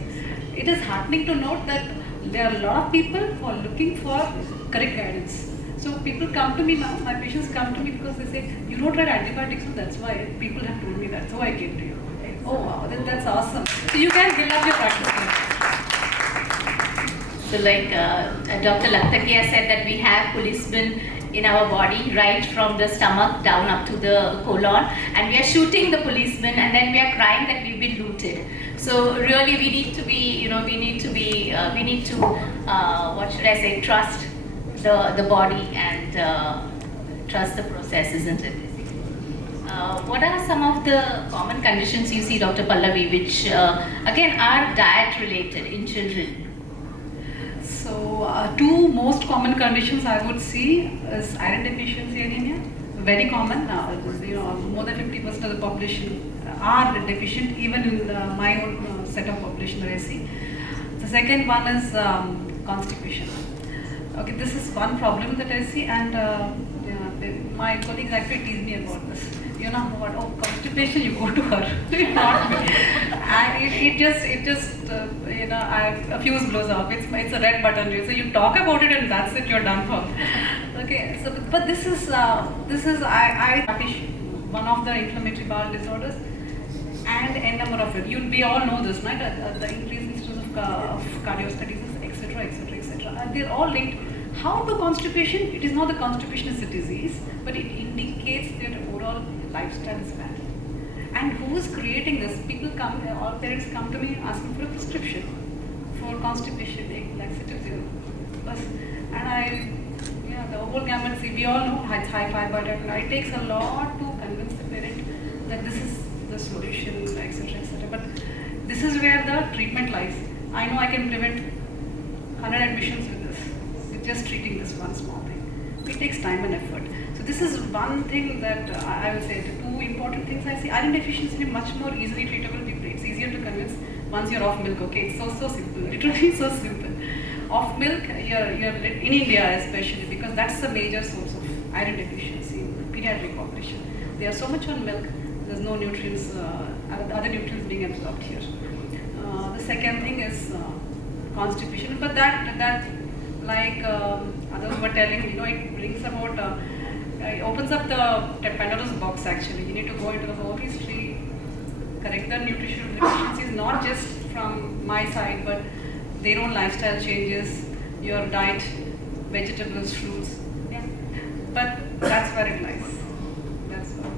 It is heartening to note that there are a lot of people who are looking for correct guidance. So people come to me now, my patients come to me because they say, you don't write antibiotics, so that's why people have told me that, so I came to you. Oh wow, that's awesome. So you can build up your practice. So like Dr. Lakhtakia said that we have policemen in our body, right from the stomach down up to the colon, and we are shooting the policemen, and then we are crying that we've been looted. So really we need to be, trust the body and trust the process, isn't it? What are some of the common conditions you see, Dr. Pallavi, which again are diet related in children? So two most common conditions I would see is iron deficiency anemia, very common. More than 50% of the population are deficient, even in my own set of population that I see. The second one is constipation. Okay, this is one problem that I see, and my colleagues actually tease me about this. Constipation, you go to her, not me. A fuse blows off. It's a red button. So you talk about it, and that's it. You're done for. Okay. So, but this is one of the inflammatory bowel disorders, and n number of it. We all know this, right? The increased incidence of cardiostatitis, etc., etc., etc. They're all linked. how the constipation, it is not the constipation is a disease, but it indicates that overall lifestyle is bad. And who is creating this? People come, or parents come to me asking for a prescription for constipation, laxatives, and the whole gamut, see, we all know it's high fiber diet. It takes a lot to convince the parent that this is the solution, etc., etc. But this is where the treatment lies. I know I can prevent 100 admissions with this, with just treating this one small thing. It takes time and effort. So this is one thing that I will say. The two important things I see. Iron deficiency is much more easily treatable people. It's easier to convince once you're off milk. Okay, it's so simple. Literally so simple. Off milk, you're in India especially, because that's the major source of iron deficiency in the pediatric population. They are so much on milk. There's no nutrients, other nutrients being absorbed here. The second thing is constipation, but that like others were telling, it brings about, it opens up the Pandora's box actually. You need to go into the whole history, correct the nutritional deficiencies, not just from my side, but their own lifestyle changes, your diet, vegetables, fruits. Yeah. But that's where it lies. That's all.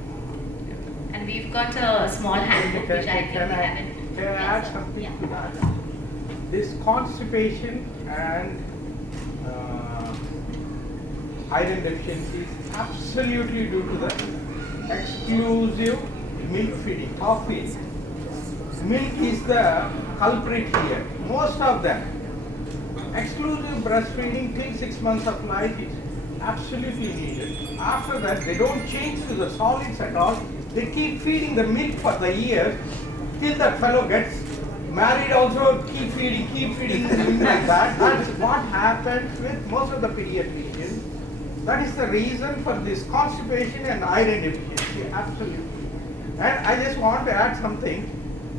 And we've got a small handbook which I think we haven't. Can I add something to that? This constipation and iron deficiency is absolutely due to the exclusive milk feeding, coffee. Milk is the culprit here. Most of them. Exclusive breastfeeding till 6 months of life is absolutely needed. After that, they don't change to the solids at all. They keep feeding the milk for the years till that fellow gets married. Also, keep feeding like that. That's what happens with most of the pediatricians. That is the reason for this constipation and iron deficiency. Absolutely. And I just want to add something.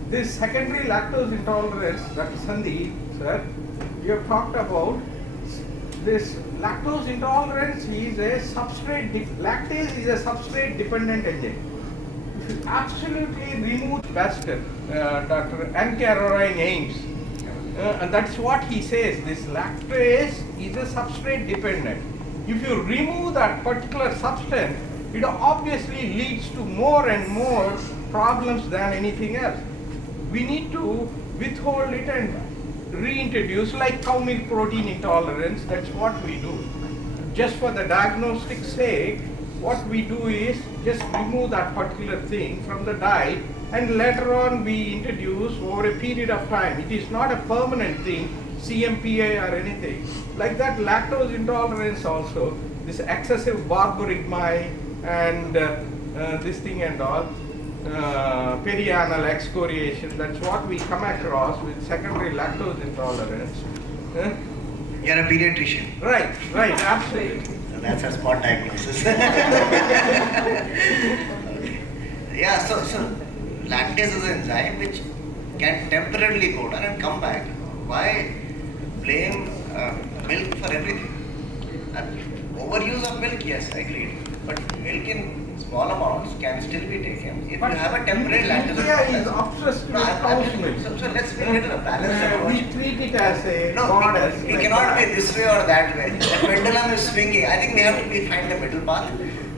This secondary lactose intolerance, that Sundeep, sir, you have talked about. This lactose intolerance is a lactase is a substrate dependent agent. If you absolutely remove Pasteur, Dr. N. Caroline Ames, and that's what he says, this lactase is a substrate dependent. If you remove that particular substance, it obviously leads to more and more problems than anything else. We need to withhold it and reintroduce, like cow milk protein intolerance. That's what we do. Just for the diagnostic sake, what we do is just remove that particular thing from the diet, and later on we introduce over a period of time. It is not a permanent thing, CMPA or anything. Like that lactose intolerance also, this excessive barborigmine and this thing and all, perianal excoriation, that's what we come across with secondary lactose intolerance. You're a pediatrician. Right, absolutely. That's a spot diagnosis. Yeah, so lactase is an enzyme which can temporarily go down and come back. Why blame milk for everything? Overuse of milk, yes, I agree. But milk in small amounts can still be taken if you have a temporary lactose. India is obsessed with cow's milk. So let's be a little balanced approach. We treat it as a goddess. We cannot be this way or that way. The pendulum is swinging. I think we have to find the middle path.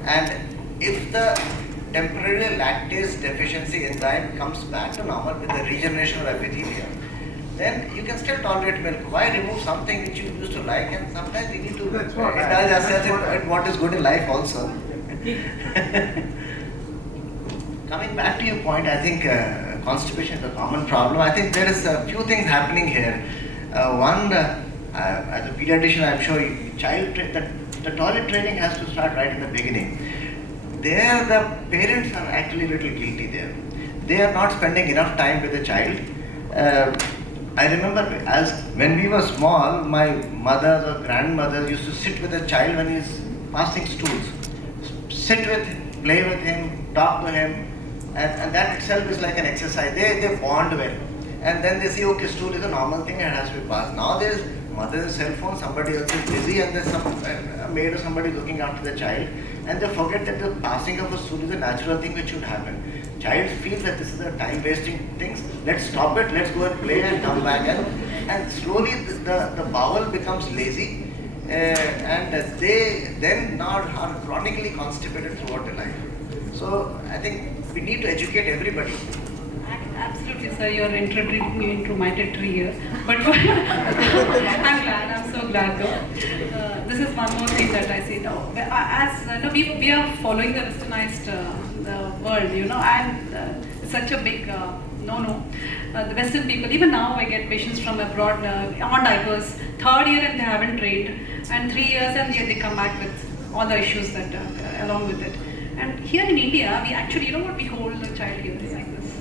And if the temporary lactase deficiency enzyme comes back to normal with the regeneration of epithelium, then you can still tolerate milk. Why remove something which you used to like? And sometimes we need to indulge ourselves in what is good in life also. Coming back to your point, I think constipation is a common problem. I think there is a few things happening here. One, as a pediatrician, I'm sure the toilet training has to start right in the beginning. There, the parents are actually a little guilty there. They are not spending enough time with the child. I remember when we were small, my mothers or grandmothers used to sit with the child when he's passing stools. Sit with him, play with him, talk to him, and that itself is like an exercise. They bond well. And then they see, okay, stool is a normal thing and it has to be passed. Now there's mother's cell phone, somebody else is busy, and there's a maid or somebody looking after the child, and they forget that the passing of a stool is a natural thing which should happen. Child feels that this is a time-wasting thing. Let's stop it, let's go and play and come back. And slowly the bowel becomes lazy. and they then now are chronically constipated throughout their life. So I think we need to educate everybody. Absolutely, sir. You're introducing me into my territory here. But I'm so glad though. This is one more thing that I see now. As we are following the westernized world, and it's such a big no. The Western people, even now I get patients from abroad on diapers, 3rd year and they haven't trained, and 3 years and they come back with all the issues that along with it. And here in India, we actually, we hold the child here like this.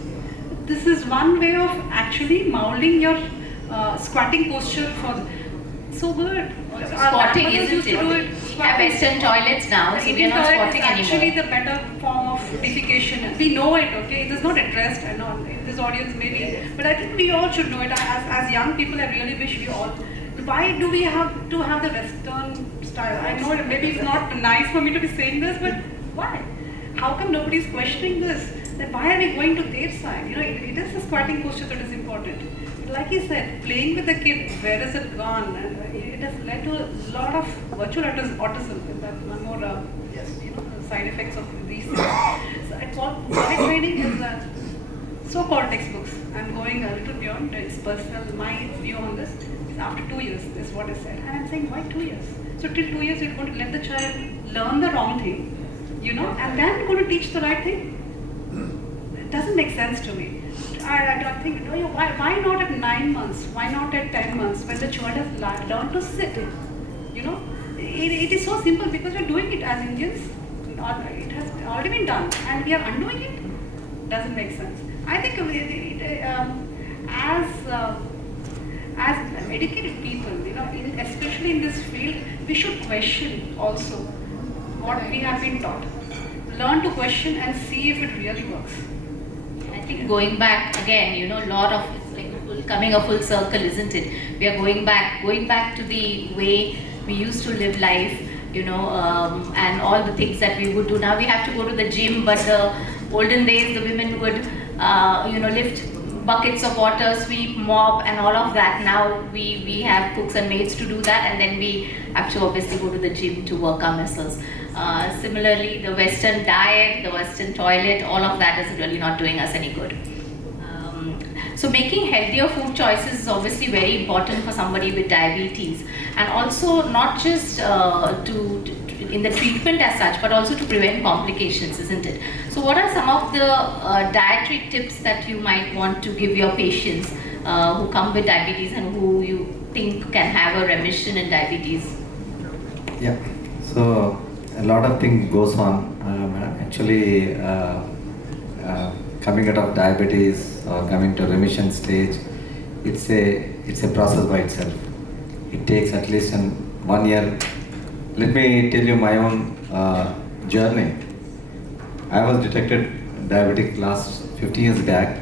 This is one way of actually molding your squatting posture for so good. Squatting isn't it? We have Western toilets now, so we are not squatting anymore. Actually the better form of defecation. We know it, okay? It is not addressed and all in this audience maybe, but I think we all should know it. As young people, I really wish we all. Why do we have to have the Western style? I know maybe it's not nice for me to be saying this, but why? How come nobody is questioning this? That why are we going to their side? It is the squatting posture that is important. Like he said, playing with the kid, where is it gone? And it has led to a lot of virtual autism. That one more, side effects of these things. So my training is so-called textbooks. I'm going a little beyond. It's personal. My view on this is after 2 years is what I said. And I'm saying, why 2 years? So till 2 years, you're going to let the child learn the wrong thing, and then going to teach the right thing. It doesn't make sense to me. I don't think, why not at 9 months? Why not at 10 months when the child has learned to sit? It is so simple because we're doing it as Indians. It has already been done and we are undoing it. Doesn't make sense. I think as educated people, especially in this field, we should question also what we have been taught. Learn to question and see if it really works. I think going back again, lot of it's like coming a full circle, isn't it? We are going back to the way we used to live life, and all the things that we would do. Now we have to go to the gym, but the olden days the women would, lift buckets of water, sweep, mop, and all of that. Now we have cooks and maids to do that, and then we have to obviously go to the gym to work our muscles. Similarly, the Western diet, the Western toilet, all of that is really not doing us any good. So making healthier food choices is obviously very important for somebody with diabetes, and also not just in the treatment as such, but also to prevent complications, isn't it? So what are some of the dietary tips that you might want to give your patients who come with diabetes and who you think can have a remission in diabetes? Yeah, so a lot of things goes on. Actually, coming out of diabetes or coming to remission stage, it's a process by itself. It takes at least 1 year. Let me tell you my own journey. I was detected diabetic last 15 years back.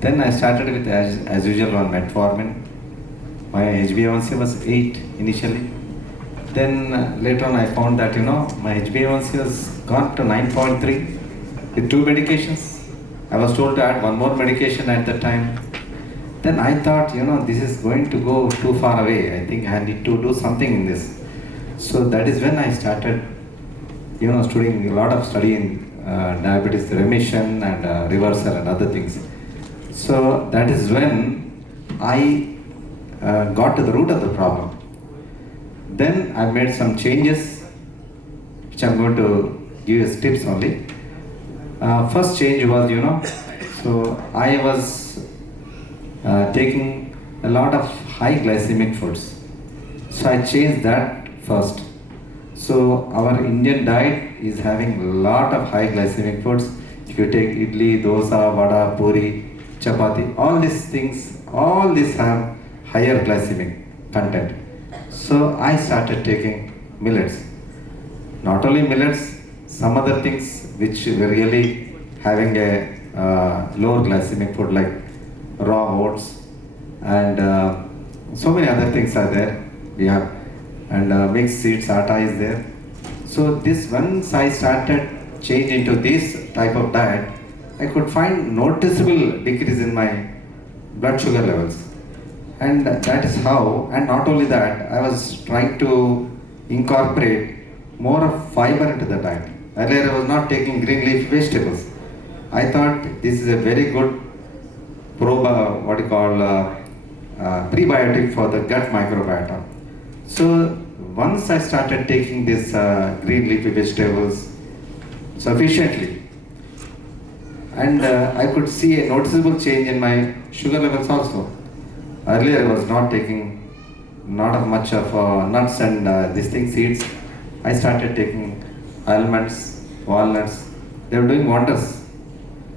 Then I started with as usual on metformin. My HbA1c was 8 initially. Then later on I found that my HbA1c was gone to 9.3 with 2 medications. I was told to add 1 more medication at that time. Then I thought, this is going to go too far away. I think I need to do something in this. So that is when I started, studying a lot of study in diabetes remission and reversal and other things. So that is when I got to the root of the problem. Then I made some changes, which I'm going to give you tips only. First change was, so I was taking a lot of high glycemic foods. So I changed that first. So our Indian diet is having a lot of high glycemic foods. If you take idli, dosa, vada, puri, chapati, all these things, all these have higher glycemic content. So I started taking millets. Not only millets, some other things which were really having a lower glycemic food like raw oats and so many other things are there. We have and mixed seeds, atta is there. So this once I started change into this type of diet, I could find noticeable decrease in my blood sugar levels. And that is how, and not only that, I was trying to incorporate more of fiber into the diet. Earlier I was not taking green leaf vegetables. I thought this is a very good prebiotic for the gut microbiota. So once I started taking this green leafy vegetables sufficiently, and I could see a noticeable change in my sugar levels also. Earlier I was not taking not much of nuts and seeds. I started taking almonds, walnuts. They were doing wonders.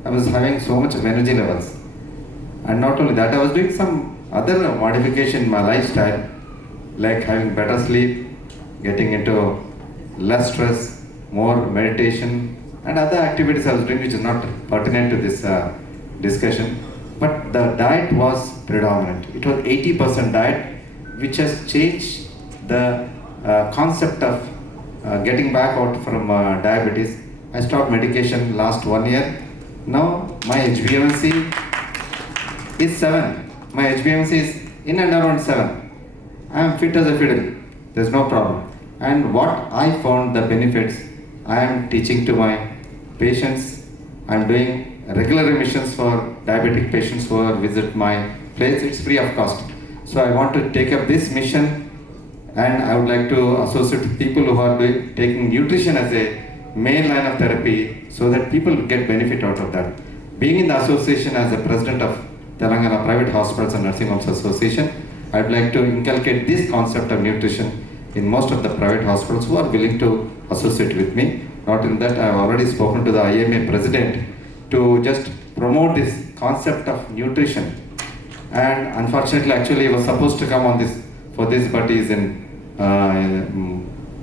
I was having so much of energy levels. And not only that, I was doing some other modification in my lifestyle, like having better sleep, getting into less stress, more meditation, and other activities I was doing which is not pertinent to this discussion. But the diet was predominant. It was 80% diet, which has changed the concept of getting back out from diabetes. I stopped medication last 1 year. Now my HbA1c is 7. My HbA1c is in and around 7. I am fit as a fiddle. There's no problem. And what I found the benefits, I am teaching to my patients. I am doing regular remissions for diabetic patients who visit my place. It's free of cost. So I want to take up this mission, and I would like to associate with people who are taking nutrition as a main line of therapy so that people get benefit out of that. Being in the association as the president of Telangana Private Hospitals and Nursing Homes Association, I would like to inculcate this concept of nutrition in most of the private hospitals who are willing to associate with me. Not in that, I have already spoken to the IMA president to just promote this concept of nutrition. And unfortunately, actually, he was supposed to come on this for this, but he is in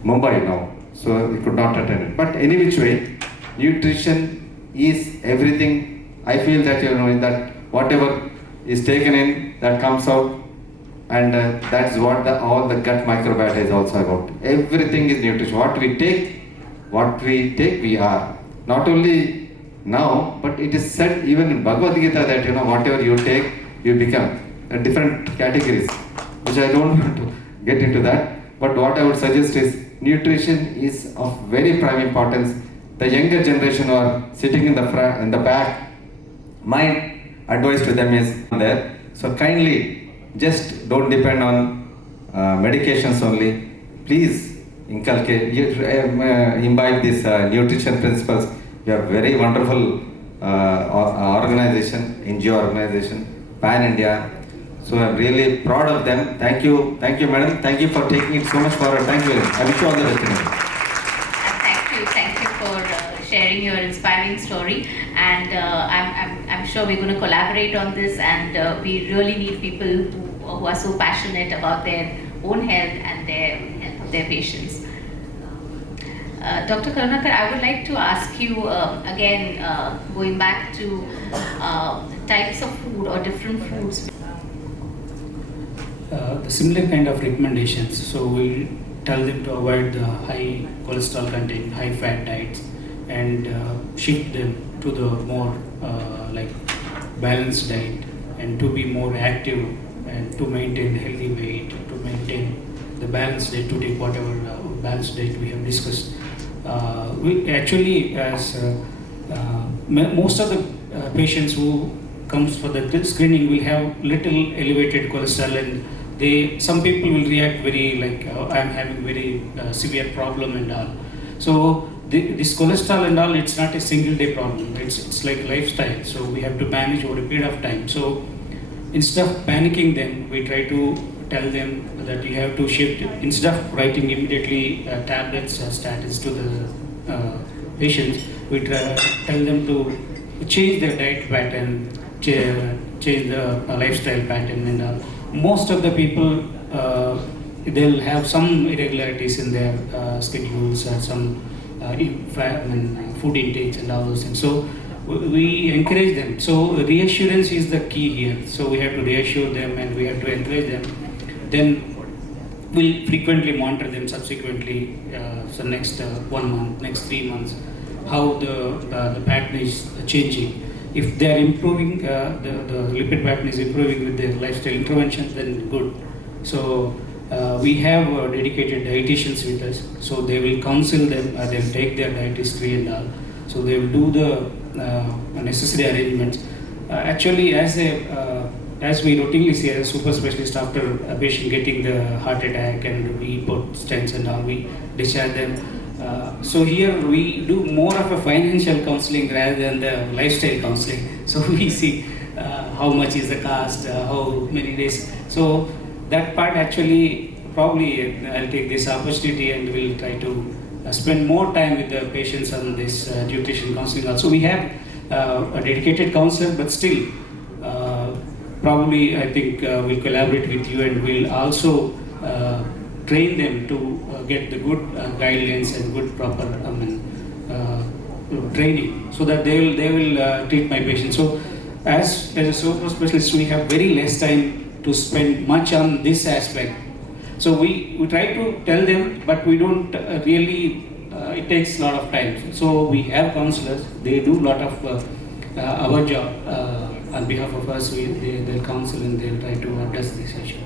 Mumbai now, so he could not attend it. But any which way, nutrition is everything. I feel that that whatever is taken in, that comes out, and that's what all the gut microbiota is also about. Everything is nutrition. What we take, we are. Not only now, but it is said even in Bhagavad Gita that whatever you take, you become. Different categories, which I don't want to get into that. But what I would suggest is nutrition is of very prime importance. The younger generation who are sitting in the back, my advice to them is there. So kindly, just don't depend on medications only. Please inculcate, imbibe these nutrition principles. You have very wonderful organization, NGO organization, Pan India. So I'm really proud of them. Thank you, madam. Thank you for taking it so much forward. Thank you. I wish you all the best. Thank you for sharing your inspiring story. And I'm sure we're going to collaborate on this. And we really need people who are so passionate about their own health and their health of their patients. Dr. Karunakar, I would like to ask you again, going back to types of food or different foods. The similar kind of recommendations. So we tell them to avoid the high cholesterol content, high fat diets, and shift them to the more balanced diet, and to be more active and to maintain healthy weight, to maintain the balanced diet, to take whatever balanced diet we have discussed. We actually, as most of the patients who comes for the screening will have little elevated cholesterol, and some people will react very I'm having very severe problem and all. So this cholesterol and all, it's not a single day problem. It's like lifestyle. So we have to manage over a period of time. So instead of panicking them, we try to tell them that you have to shift. Instead of writing immediately tablets or statins to the patients, we tell them to change their diet pattern, change the lifestyle pattern and all. Most of the people, they'll have some irregularities in their schedules or some food intakes and all those things. So we encourage them. So reassurance is the key here. So we have to reassure them and we have to encourage them. Then we'll frequently monitor them subsequently, so next 1 month, next 3 months, how the pattern is changing. if they are improving, the lipid pattern is improving with their lifestyle interventions, then good. So we have dedicated dietitians with us, so they will counsel them, they will take their diet history and all, so they will do the necessary arrangements. Actually, as we routinely see as a super specialist, after a patient getting the heart attack and we put stents and all, we discharge them. So here we do more of a financial counseling rather than the lifestyle counseling. So we see how much is the cost, how many days. So that part actually, probably I'll take this opportunity and we'll try to spend more time with the patients on this nutrition counseling. Also, we have a dedicated counselor, but still, probably I think we'll collaborate with you and we'll also train them to get the good guidelines and good proper training, so that they will treat my patients. So as a super specialist, we have very less time to spend much on this aspect. So we try to tell them, but we don't really, it takes a lot of time. So we have counselors, they do a lot of our job on behalf of us. They'll counsel and they'll try to address this issue.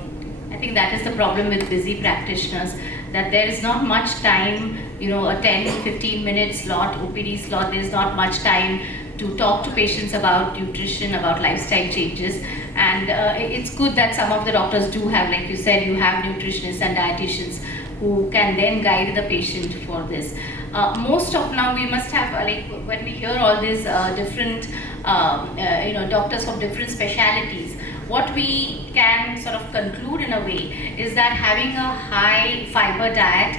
I think that is the problem with busy practitioners, that there is not much time, a 10-15 minute slot, OPD slot, there is not much time to talk to patients about nutrition, about lifestyle changes. And it's good that some of the doctors do have, like you said, you have nutritionists and dietitians who can then guide the patient for this. Most of now we must have, when we hear all these different, doctors from different specialities, what we can sort of conclude in a way is that having a high fiber diet,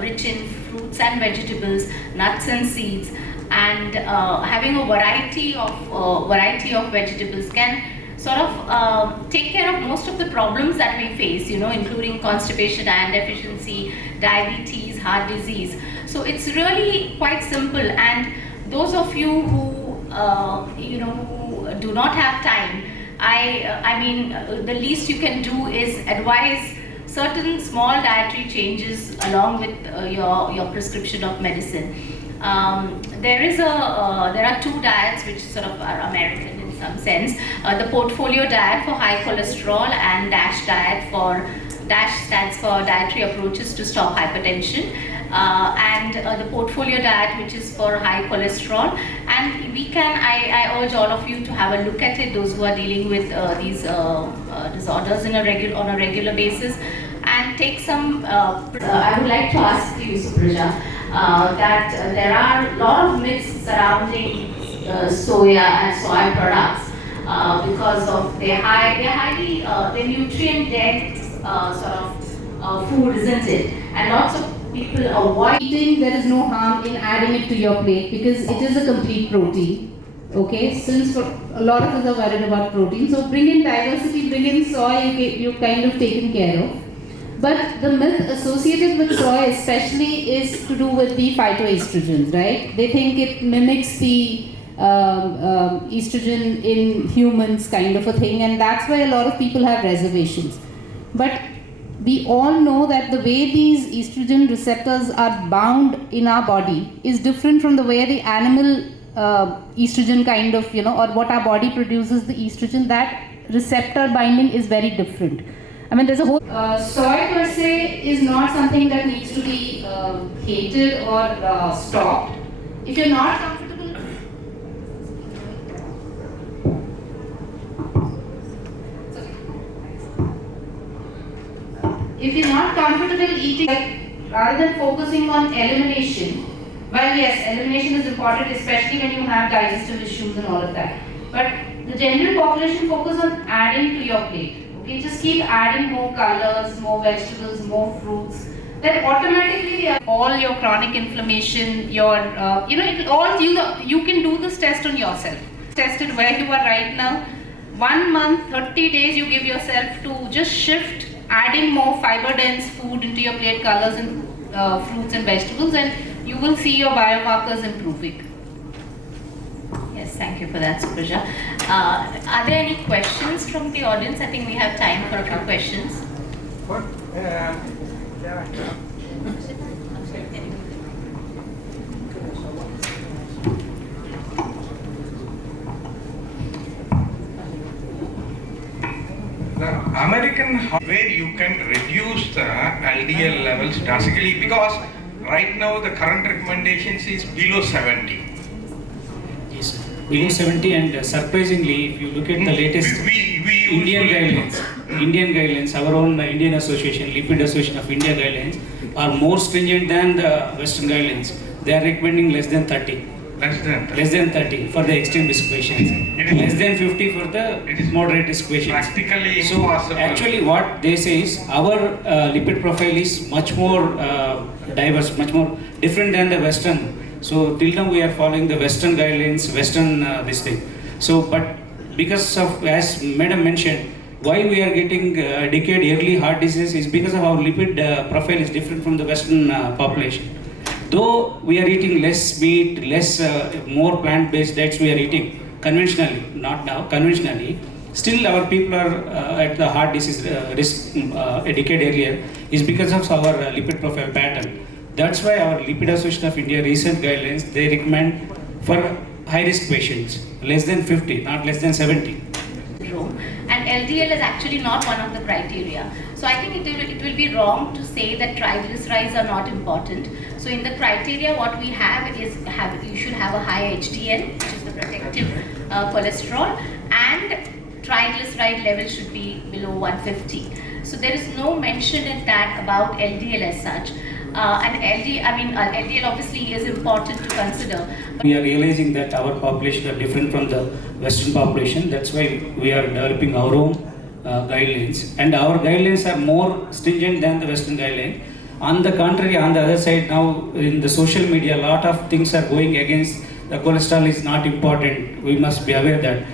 rich in fruits and vegetables, nuts and seeds, and having a variety of vegetables can sort of take care of most of the problems that we face, including constipation, iron deficiency, diabetes, heart disease. So it's really quite simple. And those of you who who do not have time, I mean, the least you can do is advise certain small dietary changes along with your prescription of medicine. There are two diets which sort of are American in some sense. The portfolio diet for high cholesterol and DASH diet DASH stands for dietary approaches to stop hypertension. And the portfolio diet, which is for high cholesterol, and I urge all of you to have a look at it, those who are dealing with these disorders on a regular basis, and take some. I would like to ask you, Supraja, that there are a lot of myths surrounding soya and soy products because of their highly nutrient dense sort of food, isn't it? And lots of people avoid eating. There is no harm in adding it to your plate because it is a complete protein. Okay, since a lot of us are worried about protein, so bring in diversity, bring in soy, you've kind of taken care of. But the myth associated with soy especially is to do with the phytoestrogens, right? They think it mimics the estrogen in humans kind of a thing, and that's why a lot of people have reservations. But we all know that the way these estrogen receptors are bound in our body is different from the way the animal estrogen kind of, or what our body produces, the estrogen, that receptor binding is very different. I mean, there's a whole... soy per se is not something that needs to be hated or stopped. If you're not comfortable... If you're not comfortable eating, rather than focusing on elimination, well, yes, elimination is important, especially when you have digestive issues and all of that. But the general population focus on adding to your plate. Okay, just keep adding more colors, more vegetables, more fruits. Then automatically, all your chronic inflammation, your, you can do this test on yourself. Tested where you are right now. 1 month, 30 days, you give yourself to just shift adding more fiber dense food into your plate, colors and fruits and vegetables, and you will see your biomarkers improving. Yes, thank you for that, Supraja. Are there any questions from the audience? I think we have time for a few questions. American where you can reduce the LDL levels drastically, because right now the current recommendations is below 70. Yes, sir. Below 70, and surprisingly, if you look at the latest Indian guidelines, our own Indian Association, Lipid Association of India guidelines are more stringent than the Western guidelines. They are recommending less than 30. Less than 30 for the extreme risk patients. Less than 50 for the moderate risk patients. Practically so impossible. actually what they say is our lipid profile is much more diverse, much more different than the Western. So till now we are following the Western guidelines, Western this thing. So but because of, as Madam mentioned, why we are getting decade early heart disease is because of our lipid profile is different from the Western population. Though we are eating less meat, more plant-based diets we are eating conventionally, not now, conventionally, still our people are at the heart disease risk a decade earlier is because of our lipid profile pattern. That's why our Lipid Association of India recent guidelines, they recommend for high-risk patients, less than 50, not less than 70. And LDL is actually not one of the criteria. So I think it will be wrong to say that triglycerides are not important. So in the criteria, what we have is you should have a high HDL, which is the protective cholesterol, and triglyceride level should be below 150. So there is no mention in that about LDL as such. And LDL obviously is important to consider. We are realizing that our population are different from the Western population. That's why we are developing our own guidelines. And our guidelines are more stringent than the Western guideline. On the contrary, on the other side, now in the social media, a lot of things are going against the cholesterol is not important. We must be aware that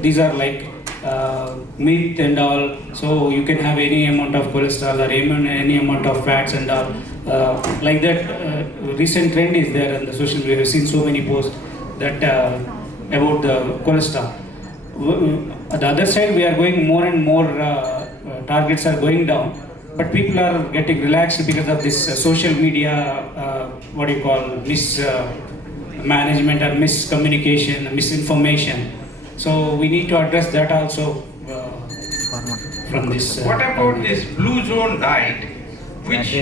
these are like meat and all, so you can have any amount of cholesterol or any amount of fats and all. Like that, recent trend is there on the social media. We have seen so many posts that about the cholesterol. On the other side, we are going more and more, targets are going down, but people are getting relaxed because of this social media, mismanagement or miscommunication, misinformation. So we need to address that also from this. What about this blue zone diet, which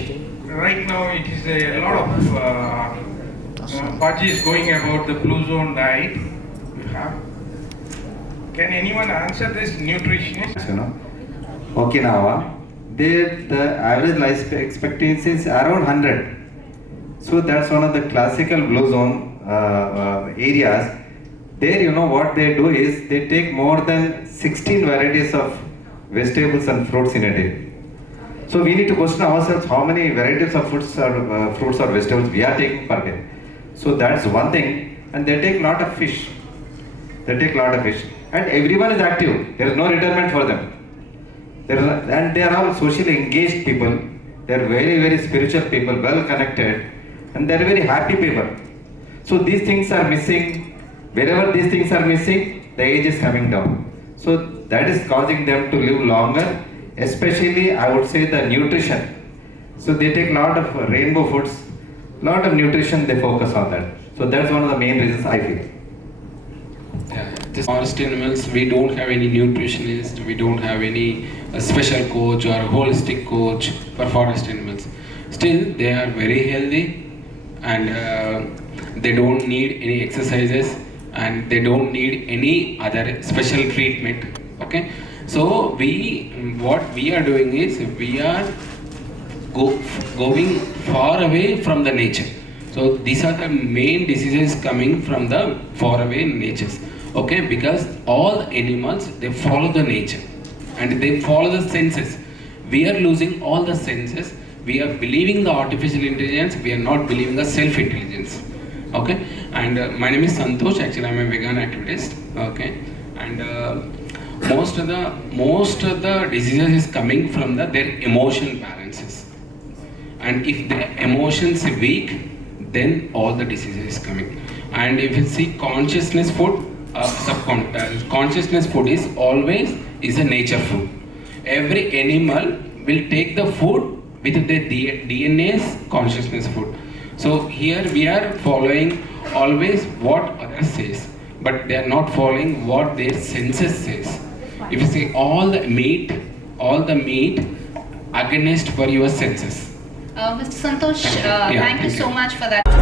right now it is a lot of buzz is going about the blue zone diet. Can anyone answer this nutritionist? Okinawa, there the average life expectancy is around 100. So that's one of the classical blue zone areas. There, what they do is they take more than 16 varieties of vegetables and fruits in a day. So we need to question ourselves how many varieties of fruits or vegetables we are taking per day. So that's one thing. And they take a lot of fish. And everyone is active. There is no retirement for them. And they are all socially engaged people. They are very, very spiritual people, well connected. And they are very happy people. So these things are missing. Wherever these things are missing, the age is coming down. So that is causing them to live longer, especially I would say the nutrition. So they take a lot of rainbow foods, lot of nutrition, they focus on that. So that's one of the main reasons I feel. This forest animals, we don't have any nutritionist, we don't have any special coach or holistic coach for forest animals. Still, they are very healthy and they don't need any exercises and they don't need any other special treatment. Okay, so what we are doing is we are going far away from the nature. So these are the main diseases coming from the far away natures. Okay, because all animals, they follow the nature and they follow the senses. We are losing all the senses. We are believing the artificial intelligence. We are not believing the self-intelligence. Okay, and my name is Santhosh. Actually, I'm a vegan activist. Okay, and most of the diseases is coming from their emotion balances. And if the emotions are weak, then all the diseases is coming. And if you see consciousness food, consciousness food is always a nature food. Every animal will take the food with the DNA's consciousness food. So here we are following always what others says, but they are not following what their senses says. If you say all the meat against for your senses. Mr. Santhosh, Yeah, thank you thank so you. much for that.